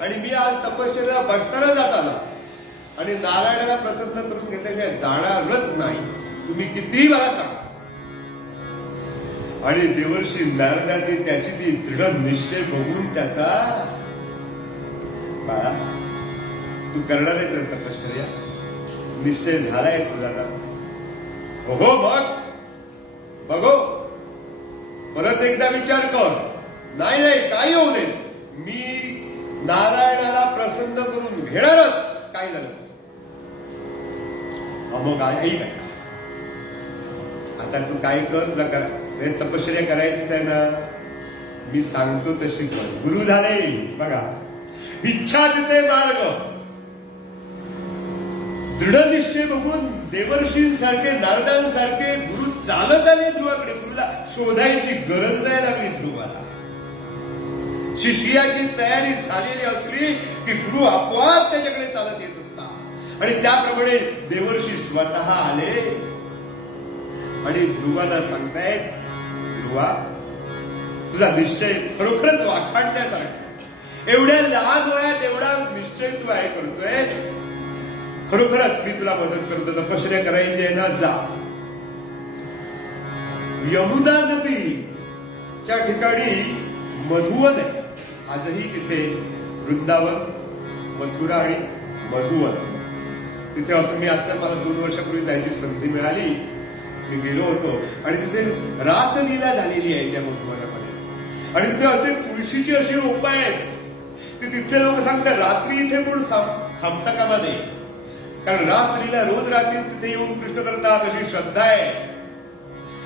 आणि मी आज तपश्चर्याला बसणारच जाताना आणि नारायणाला प्रसन्न करून घेतल्याशिवाय जाणारच नाही, तुम्ही कितीही मला सांगा. आणि देवर्षी नारदांनी त्याची ती दृढ निश्चय बघून त्याचा, बाळा तू करणार आहे तर तपश्चर्या, निश्चय झालाय तुझा ना. हो मग बघो, परत एकदा विचार कर. नाही नाही काही होऊ दे, मी नारायणाला प्रसन्न करून घेणारच, काय झालं. मग आई काय आता तू काय कर, तुला तपश्चर्या करायचीच आहे ना, मी सांगतो तशी कर. गुरु झाले बघा, इच्छा तिथे मार्ग. दृढ निश्चय बघून देवर्षींसारखे नारदांसारखे गुरु चालत आले ध्रुवाकडे. गुरुला शोधायची गरज नाही लागली ध्रुवाला. शिष्याची तयारी झालेली असली की गुरु आपोआप त्याच्याकडे चालत येत असतात. आणि त्याप्रमाणे देवर्षी स्वतः आले आणि ध्रुवाला सांगतायत, ध्रुवा तुझा निश्चय खरोखरच वाखाणण्यासारखा, एवढ्या लहान वयात एवढा निश्चय तू आहे करतोय, खरोखरच मी तुला मदत करतो. तपश्चर्या करायची आहे ना, जा. यमुना नदीच्या ठिकाणी मधुवन आहे आजही, तिथे वृंदावन, मथुरा आणि मधुवन तिथे असं. मी आता मला 2 वर्षापूर्वी जायची संधी मिळाली, मी गेलो होतो आणि तिथे रासलीला झालेली आहे त्या मधुवनामध्ये. आणि तिथे असे तुळशीची अशी रोपं आहेत की तिथले लोक सांगतात रात्री इथे कोण थांबता कामा नये, कारण रासलीला रोज रात्री तिथे येऊन कृष्ण करतात अशी श्रद्धा आहे.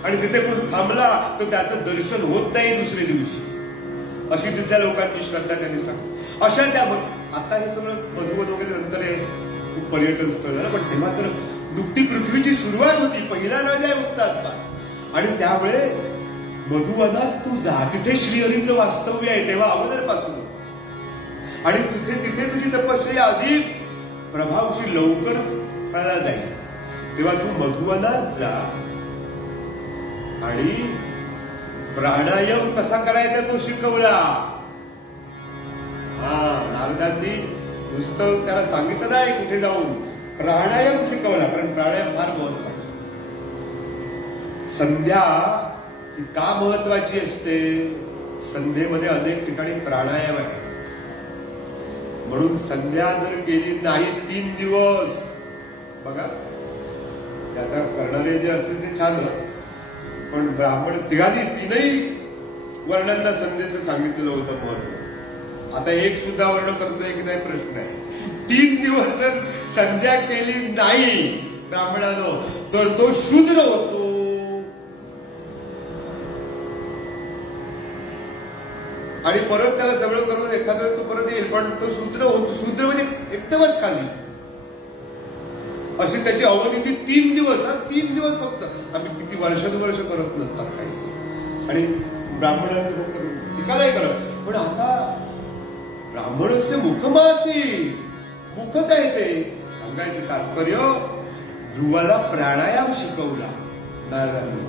आणि तिथे कोण थांबला तर त्याचं दर्शन होत नाही दुसऱ्या दिवशी, अशी तिथल्या लोकांची श्रद्धा त्यांनी सांगितली. अशा त्या आता हे सगळं मधुवन वगैरे नंतर हे खूप पर्यटन स्थळ झालं, पण तेव्हा तर दुपटी पृथ्वीची सुरुवात होती, पहिला राजा आहे मुक्तात्मा. आणि त्यामुळे मधुवनात तू जा, तिथे श्रीहरीचं वास्तव्य आहे तेव्हा अगोदरपासून. आणि तिथे तुझी तपश्चर्या अधिक प्रभावशी लवकरच कळला जाईल. तेव्हा तू मधुवनात जा आणि प्राणायाम कसा करायचा तो शिकवला. नारदांनी नुसतं त्याला सांगितलं नाही कुठे जाऊन, प्राणायाम शिकवला. कारण प्राणायाम फार महत्वाचा. संध्या ही का महत्वाची असते? संध्येमध्ये अनेक ठिकाणी प्राणायाम आहे. म्हणून संध्या जर केली नाही 3 दिवस, बघा आता करणारे जे असतील ते छान राहतात, पण ब्राह्मण तीनही वर्णांना संध्येचं सांगितलेलं होतं महत्व. आता एक सुद्धा वर्ण करतोय की नाही प्रश्न आहे. 3 दिवस जर संध्या केली नाही ब्राह्मणानं तर तो शूद्र होतो. आणि परत त्याला सगळं करून एखाद्या वेळेस तो परत येईल, पण तो शूद्र होतो. शूद्र म्हणजे एकदमच खाली. अशी त्याची अवधी 3 दिवस. 3 दिवस फक्त. आम्ही किती वर्षानुवर्ष करत नसतात काही. आणि ब्राह्मणांचं फक्त टीका नाही करत. पण आता ब्राह्मणस्य मुखमासी, मुखच आहे ते. सांगायचं तात्पर्य ध्रुवाला प्राणायाम शिकवला नारदांनी.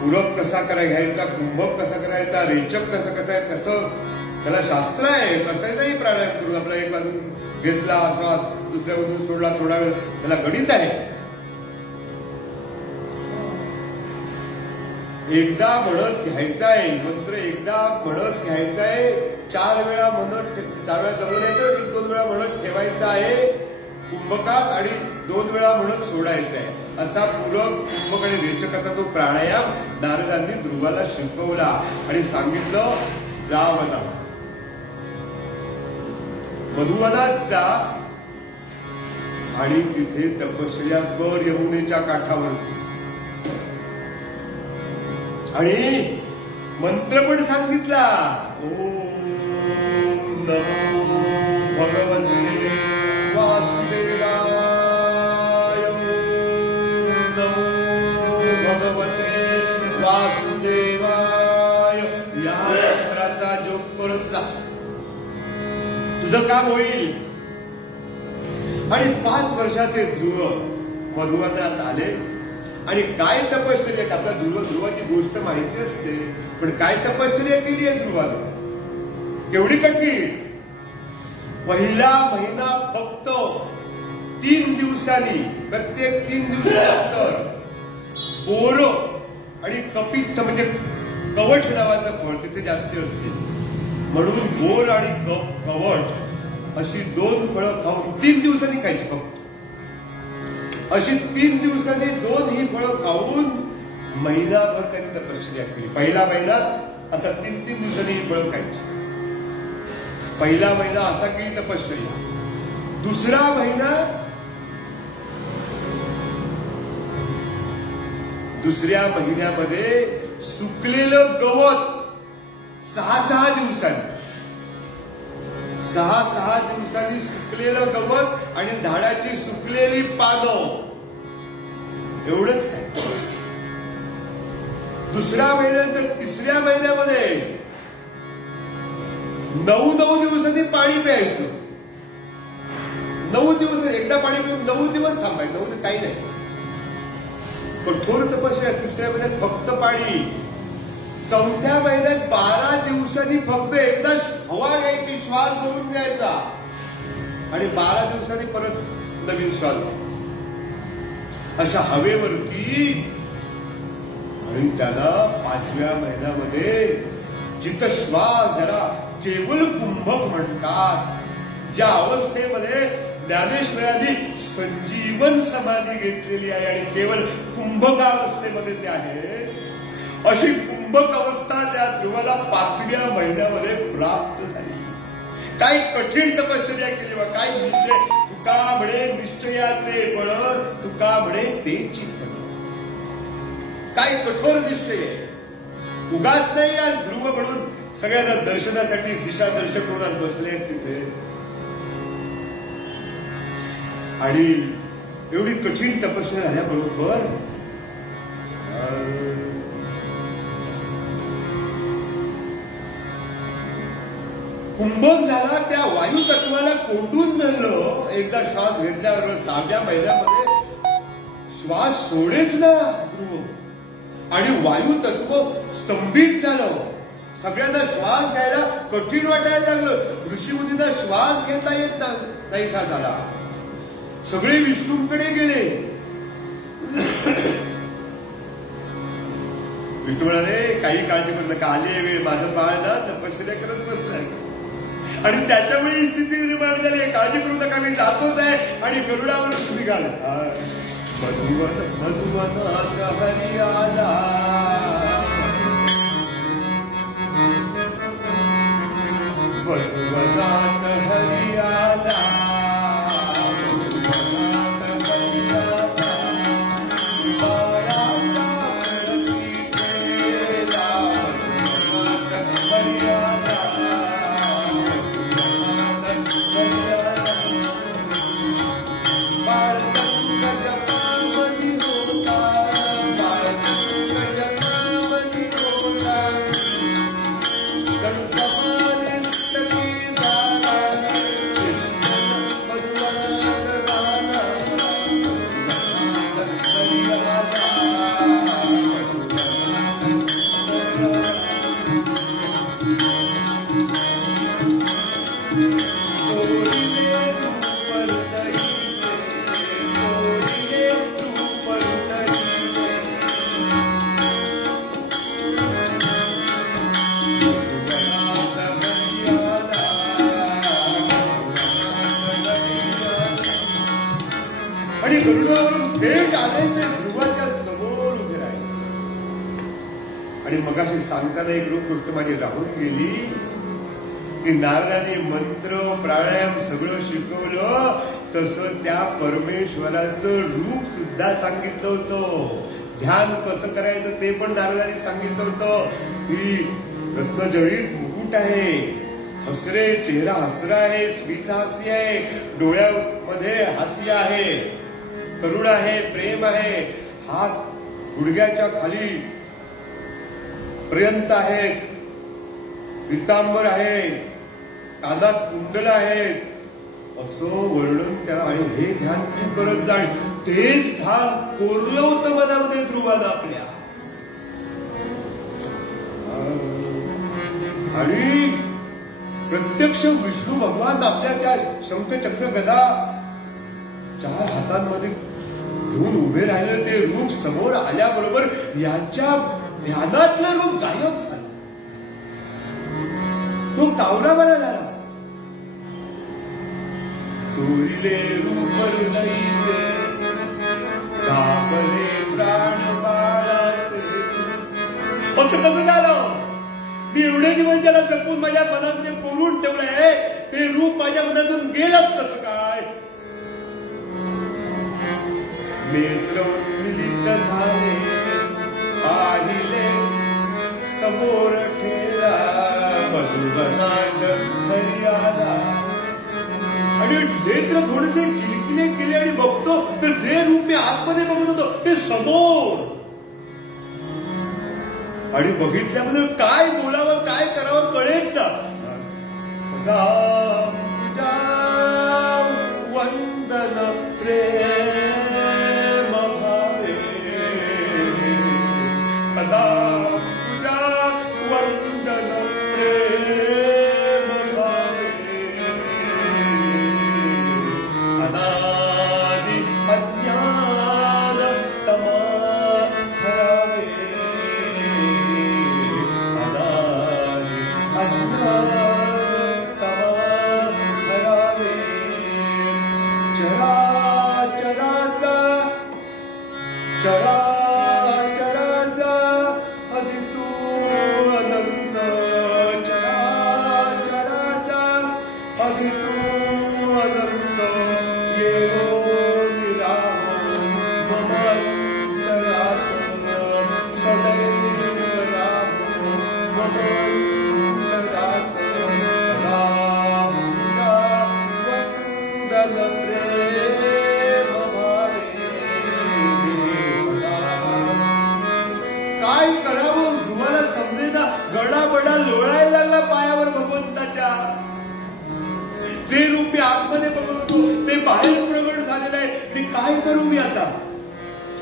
पूरक कसा घ्यायचा, कुंभक कसा करायचा, रेचक कसं त्याला शास्त्र आहे. कसं नाही प्राणायाम करून आपला एक बाजून घेतला अथवा दुसऱ्या बाजून सोडला, थोडा वेळ त्याला गणित आहे. एकदा म्हणत घ्यायचा आहे मंत्र, एकदा म्हणत घ्यायचा आहे. 4 वेळा म्हणत, 4 वेळा जवळ यायचं, 1-2 वेळा म्हणत ठेवायचा आहे कुंभकात आणि 2 वेळा म्हणत सोडायचा आहे. असा पूरक, कुंभक आणि रेचकाचा तो प्राणायाम नारदांनी ध्रुवाला शिकवला आणि सांगितलं जा म्हणा, मधुवनात जा आणि तिथे तपश्चर्या कर यमुनेच्या काठावरती. आणि मंत्र पण सांगितला. ओम नमो भगवते वासुदेवाय, नमो भगवते वासुदेवाय. या मंत्राचा जप करत जा, तुझं काम होईल. आणि 5 वर्षाचे ध्रुव मधुवनात आले. आणि काय तपश्चर्या, आपल्या ध्रुवाची गोष्ट माहिती असते, पण काय तपश्चर्या केली आहे ध्रुवानं, केवढी कठीण. पहिला महिना फक्त 3 दिवसांनी, प्रत्येक 3 दिवसानंतर बोर आणि कपित्त म्हणजे कवठ नावाचं फळ तिथे जास्त असते, म्हणून बोर आणि कवठ अशी 2 फळं खाऊन 3 दिवसांनी खायची फक्त. अशी 3 दिवसांनी 2 ही फळं खाऊन महिनाभर त्यांनी तपश्चर्या केली. पहिला महिना आता 3-3 दिवसांनी ही फळं खायची. पहिला महिना असा केली तपश्चर्या. दुसरा महिना, दुसऱ्या महिन्यामध्ये सुकलेलं गवत 6-6 दिवसांनी, 6-6 दिवसांनी सुकलेलं गवत आणि झाडाची सुकलेली पानं, एवढंच काय. दुसऱ्या महिन्यानंतर तिसऱ्या महिन्यामध्ये 9 दिवसांनी पाणी प्यायचं. 9 दिवस एकदा पाणी पिऊन 9 दिवस थांबायचं. 9 काही नाही. कठोर तपश्चर्या. तिसऱ्या महिन्यात फक्त पाणी. चौथ्या महिन्यात 12 दिवसांनी फक्त एकदा हवा घ्यायची, श्वास भरून घ्यायचा आणि 12 दिवसांनी परत नवीन श्वास. अशा हवेवरती. आणि त्याला 5व्या महिन्यामध्ये चित्तश्वास, ज्याला केवळ कुंभक म्हणतात, ज्या अवस्थेमध्ये ज्ञानेश्वरांनी संजीवन समाधी घेतलेली आहे आणि केवळ कुंभकावस्थेमध्ये ते आहे, अशी कुंभक अवस्था त्या ध्रुवाला 5व्या महिन्यामध्ये प्राप्त झाली. काय कठीण तपश्चर्या केली वा काय निश्चय. तुका म्हणे निश्चयाचे बळ, तुका म्हणे तेची फळ. काय कठोर निश्चय आहे. उगाच नाही आज ध्रुव म्हणून सगळ्यांना दर्शनासाठी दिशा दर्शक होणार बसले तिथे. आणि एवढी कठीण तपस्या झाल्याबरोबर कुंभक झाला. त्या वायू तत्वाला कोंडून धरलं. एकदा श्वास घेतल्यावर 6व्या महिन्यामध्ये श्वास सोडेच ना ध्रुव. आणि वायू तत्व स्तंभित झालं. सगळ्यांना श्वास घ्यायला कठीण वाटायला लागलं. ऋषीमुनींना श्वास घेता येत नाहीसा झाला. सगळे विष्णूंकडे गेले. विष्णू म्हणाले काही काळजी करू नका, आले वेळ माझं बाळ ना तपश्चर्या करत बसलाय आणि त्याच्यामुळे ही स्थिती निर्माण झाली. काळजी करू नका, मी जातोच आहे. आणि गरुडावरच निघाले. मधुवन मधुवन हरी आला, मधुवनात हरी आला, मधुवनात हरी आला, बाळाचा प्रती केला, मधुवनात हरी आला, मधुवनात हरी आला. बाळगंग जपामध्ये होता, बाळगंग जपामध्ये होता, आणि गरुडावरून थेट आले ते ध्रुवाच्या समोर उभे राहिले. आणि मगाशी सांगताना एक गोष्ट माझी राहून गेली की नारदाने मंत्र प्राणायाम सगळं शिकवलं, तसं त्या परमेश्वराचं रूप सुद्धा सांगितलं होतं. ध्यान कसं करायचं ते पण नारदाने सांगितलं होतं. की रत्नजळीत मुकुट आहे, हसरे चेहरा हसरा आहे, स्मित हास्य आहे, डोळ्यामध्ये हास्य आहे, करुण आहे, प्रेम आहे, हात गुडघ्याच्या खाली पर्यंत आहेत, पितांबर आहे, कानात कुंडल आहेत, असं वर्णन त्या. आणि हे ध्यान तू करत जाईल. तेच ध्यान कोरलं होतं मनामध्ये ध्रुवानं आपल्या. आणि प्रत्यक्ष विष्णू भगवान आपल्या त्या शंख चक्र गदा 4 हातांमध्ये घेऊन उभे राहिले. ते रूप समोर आल्याबरोबर याच्या ध्यानातलं रूप गायब झालं. तो कावरा बरा झाला. चोरीले रूप हृदयीचे, दाबले प्राण बाळाचे. असं कसं झालं? मी एवढे दिवस ज्याला जपून माझ्या मनामध्ये कोरून ठेवलंय ते रूप माझ्या मनातून गेलंच कसं काय? नेत्र मिलित झाले, पाहिले समोर ठेला, मधुवनात हरी आला. आणि नेत्र थोडेसे किलकिले केले आणि बघतो तर जे रूप मी आतमध्ये बघत होतो ते समोर. आणि बघितल्यामध्ये काय बोलावं काय करावं कळेच ना. तुझा वंदन प्रेम भावे, तुझा वंदन प्रेम भावे, अनादि अज्ञान तमा हरावे, चराचराचा आदि तू अनंत, चराचराचा आदि तू अनंत, येवो निरावो मम अंतरात, सदैव राहो मम अंतरात. वंदन प्रेम भावे. काय करावं ध्रुवाला समजेना. गडाबडा लोळायला लागला पायावर भगवंताच्या. जे रूप मी आतमध्ये बघत होतो ते बाहेर प्रगट झालेलं आहे. आणि काय करू मी आता?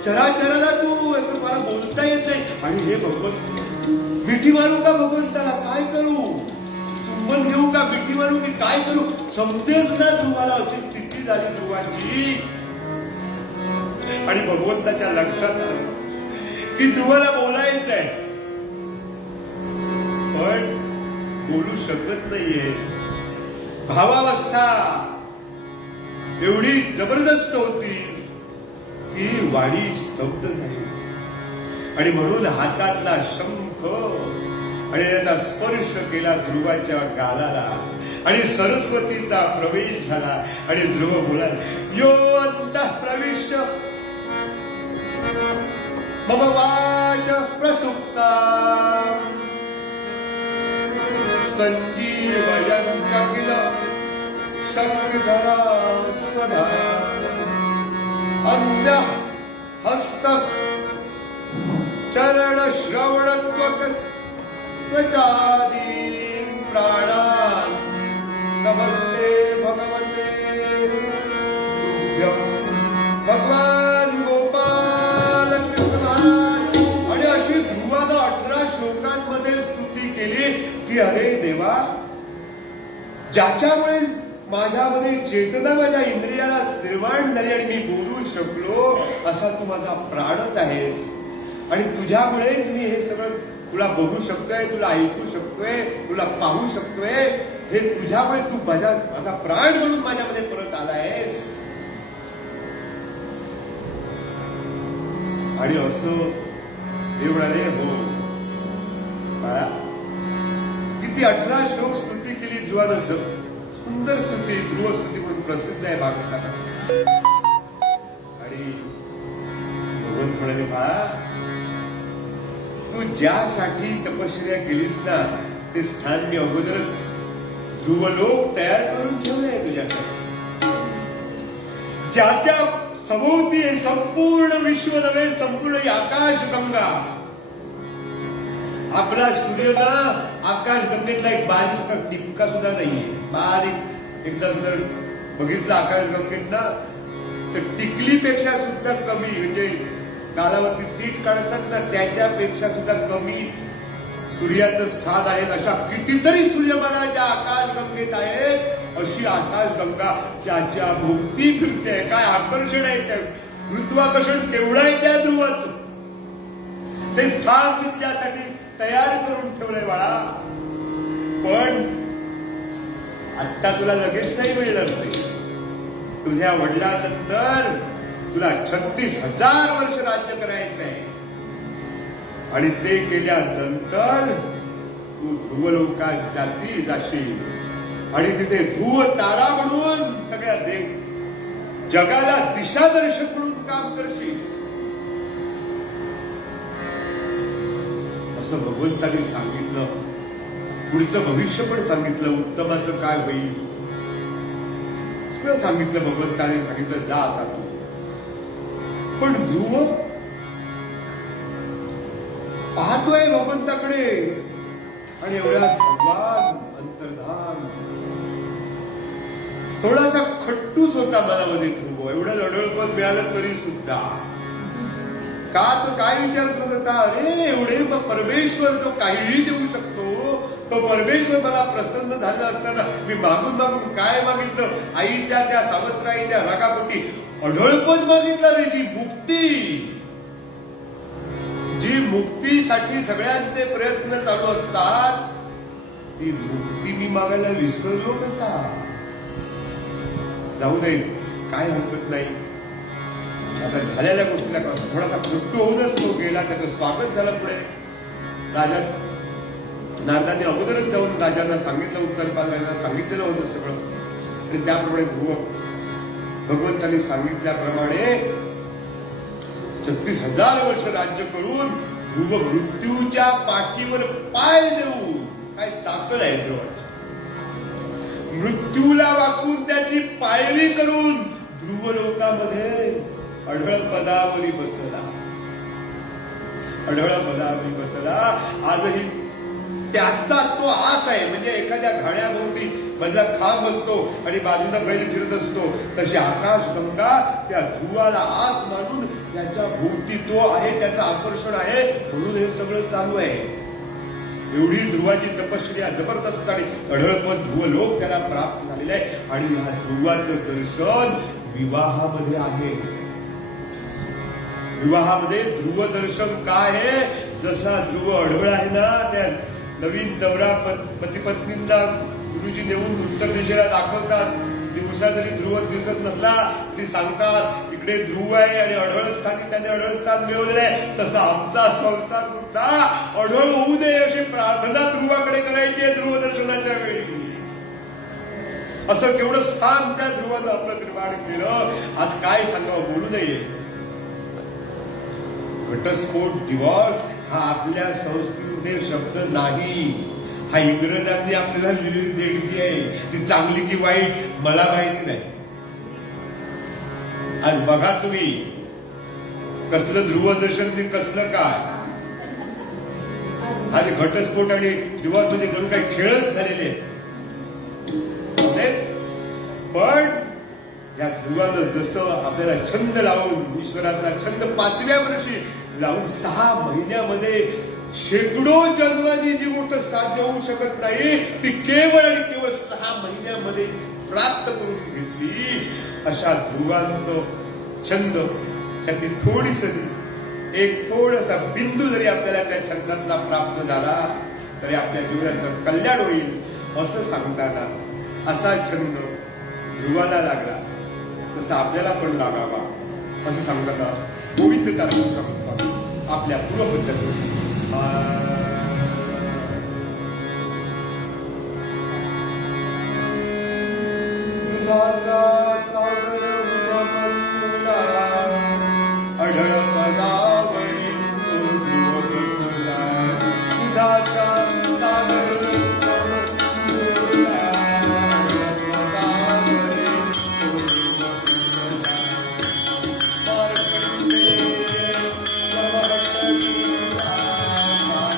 चराचराला तू मला बोलता येत नाही. आणि हे भगवंत मिठी मारू का भगवंताला? काय करू? चुंबन घेऊ का? मिठी मारू की काय करू? समजेच ना तुम्हाला. अशी स्थिती झाली ध्रुवाची. आणि भगवंताच्या लक्षात आलं की ध्रुवाला बोलायचंय, पण बोलू शकत नाहीये. भावावस्था एवढी जबरदस्त होती की वाणी स्तब्ध झाली. आणि म्हणून हातातला शंख आणि त्याचा स्पर्श केला ध्रुवाच्या गालाला आणि सरस्वतीचा प्रवेश झाला. आणि ध्रुव बोलाला, यो अंतः प्रविश्य मम वाच प्रसुप्ता संजीवयन्त किल शक्तिधरा स्वधा अन्य हस्त चरण श्रवणत्वक त्वचादीन प्राणान नमस्ते भगवते तुभ्यं भगवान गोपाल कृष्ण महाराज. आणि अशी ध्रुवानं 18 श्लोकांमध्ये स्तुती केली की अरे देवा, ज्याच्यामुळे माझ्यामध्ये चेतना, माझ्या इंद्रियाला निर्माण झाली आणि मी बोलू शकलो, असा तू माझा प्राणच आहेस. आणि तुझ्यामुळेच मी हे सगळं तुला बघू शकतोय, तुला ऐकू शकतोय, तुला पाहू शकतोय. हे तुझ्यामुळे तू माझा प्राण म्हणून माझ्यामध्ये परत आलायस. आणि असं हे म्हणाले, हो बाळा, किती 18 श्लोक स्तुती केली ध्रुवानं. सुंदर स्तुती, ध्रुव स्तुती म्हणून प्रसिद्ध आहे भागवतात. आणि भगवंत म्हणाले, बाळा, तू ज्यासाठी तपश्चर्या केलीस ना, ते स्थान मी अगोदरच ध्रुवलोक तयार करून ठेवलंय तुझ्यासाठी. ज्याच्या सभोवती संपूर्ण विश्व नव्हे, संपूर्ण आकाशगंगा. आपला सूर्य ना आकाशगंगेतला एक बारीक टिपका सुद्धा नाहीये. बारीक एकदा जर बघितलं आकाशगंगेत ना, तर टिकलीपेक्षा सुद्धा कमी, म्हणजे कालावरती तीट काढतात ना, त्याच्यापेक्षा सुद्धा कमी सूर्याचं स्थान आहे. अशा कितीतरी सूर्यमाला ज्या आकाशगंगेत आहेत, अशी आकाशगंगा ज्याच्या भोवती फिरते. काय आकर्षण आहे त्या गुरुत्वाकर्षण केवढं आहे त्या ध्रुवाचं. ते स्थान तिच्यासाठी तयार करून ठेवलंय बाळा. पण आता तुला लगेच नाही मिळणार ते. तुझ्या वडिलांनंतर तुला 36,000 वर्ष राज्य करायचंय. आणि ते केल्यानंतर तू ध्रुवलोकात जाशील आणि तिथे ध्रुव तारा म्हणून सगळ्या जगाला दिशादर्शक म्हणून काम करशील. असं भगवंतांनी सांगितलं. पुढचं भविष्य पण सांगितलं, उत्तमाचं काय होईल सगळं सांगितलं भगवंताने. सांगितलं, जा आता तू. पण ध्रुव पाहतोय भगवंताकडे आणि एवढ्या भगवान अंतर्धान. थोडासा खट्टूच होता मनामध्ये ध्रुव. एवढं लढवपण मिळालं तरी सुद्धा का तो काय विचार करत होता, अरे एवढे परमेश्वर जो काहीही देऊ शकतो, तो परमेश्वर मला प्रसन्न झाला असताना मी मागून मागून काय मागितलं? आईच्या त्या सावत्राईच्या रागापोटी अढळपच मागितलं रे. जी मुक्ती, जी मुक्तीसाठी सगळ्यांचे प्रयत्न चालू असतात, ती मुक्ती मी मागायला विसरलो कसा? जाऊ दे, काय हरकत नाही. आता झालेल्या गोष्टीला थोडासा मृत्यू होऊनच तो गेला. त्याचं स्वागत झालं. पुढे राजा नारदांनी अगोदरच जाऊन राजांना सांगितलं, उत्तरपालांना सांगितलेलं होतं सगळं. आणि त्याप्रमाणे ध्रुव भगवंतांनी सांगितल्याप्रमाणे 36,000 वर्ष राज्य करून ध्रुव मृत्यूच्या पाठीवर पाय देऊन, काय ताकद आहे ध्रुवाची. मृत्यूला वाकून त्याची पायरी करून ध्रुव लोकामध्ये अढळ पदावरी बसला. अढळ पदावरी बसला. आजही त्याचा तो आस आहे. म्हणजे एखाद्या घाण्याभोवती मधला खांब असतो आणि बाजूला बैल फिरत असतो, तशी आकाशगंगा त्या ध्रुवाला आस मानून त्याच्या भोवती तो आहे, त्याचं आकर्षण आहे, म्हणून हे सगळं चालू आहे. एवढी ध्रुवाची तपश्चर्या जबरदस्त आणि अढळपद ध्रुवलोक त्याला प्राप्त झालेला आहे. आणि या ध्रुवाचं दर्शन विवाहामध्ये आहे. विवाहामध्ये ध्रुव दर्शन काय आहे? जसा ध्रुव अढळ आहे ना, त्या नवीन नवरा पती पत्नींना गुरुजी नेऊन उत्तर दिशेला दाखवतात. दिवसा जरी ध्रुव दिसत नसला तरी सांगतात इकडे ध्रुव आहे आणि अढळ स्थानी त्याने अढळ स्थान मिळवलेलं आहे. तसा आमचा संसार सुद्धा अढळ होऊ नये अशी प्रार्थना ध्रुवाकडे करायची आहे ध्रुवदर्शनाच्या वेळी. असं केवढं स्थान त्या ध्रुवानं आपलं निर्माण केलं. आज काय सांगावं, बोलू नये. घटस्फोट डिवॉर्स हा आपल्या संस्कृतीमध्ये शब्द नाही. हा इंग्रजांनी आपल्याला लिहिलेली देणगी आहे. ती चांगली की वाईट मला माहिती नाही. आज बघा तुम्ही कसलं ध्रुवदर्शन ते कसलं काय. आज घटस्फोट आणि डिवॉर्स म्हणजे जणू काही खेळच झालेले पण या ध्रुवानं जसं आपल्याला छंद लावून, ईश्वराचा छंद 5व्या वर्षी लावून 6 महिन्यामध्ये शेकडो जन्मांनी जी गोष्ट साध्य होऊ शकत नाही ती केवळ आणि केवळ 6 महिन्यामध्ये प्राप्त करून घेतली. अशा ध्रुवांचं छंद त्यातली थोडीसरी एक थोडासा बिंदू जरी आपल्याला त्या छंदातला प्राप्त झाला तरी आपल्या जीवनाचं कल्याण होईल असं सांगताना असा छंद ध्रुवाला लागला तसा आपल्याला पण लागावा असं सांगताना गोविंद तारक सांगतात आपल्या पूर्वपद्धतीने अढळ पदावरी दुधाचा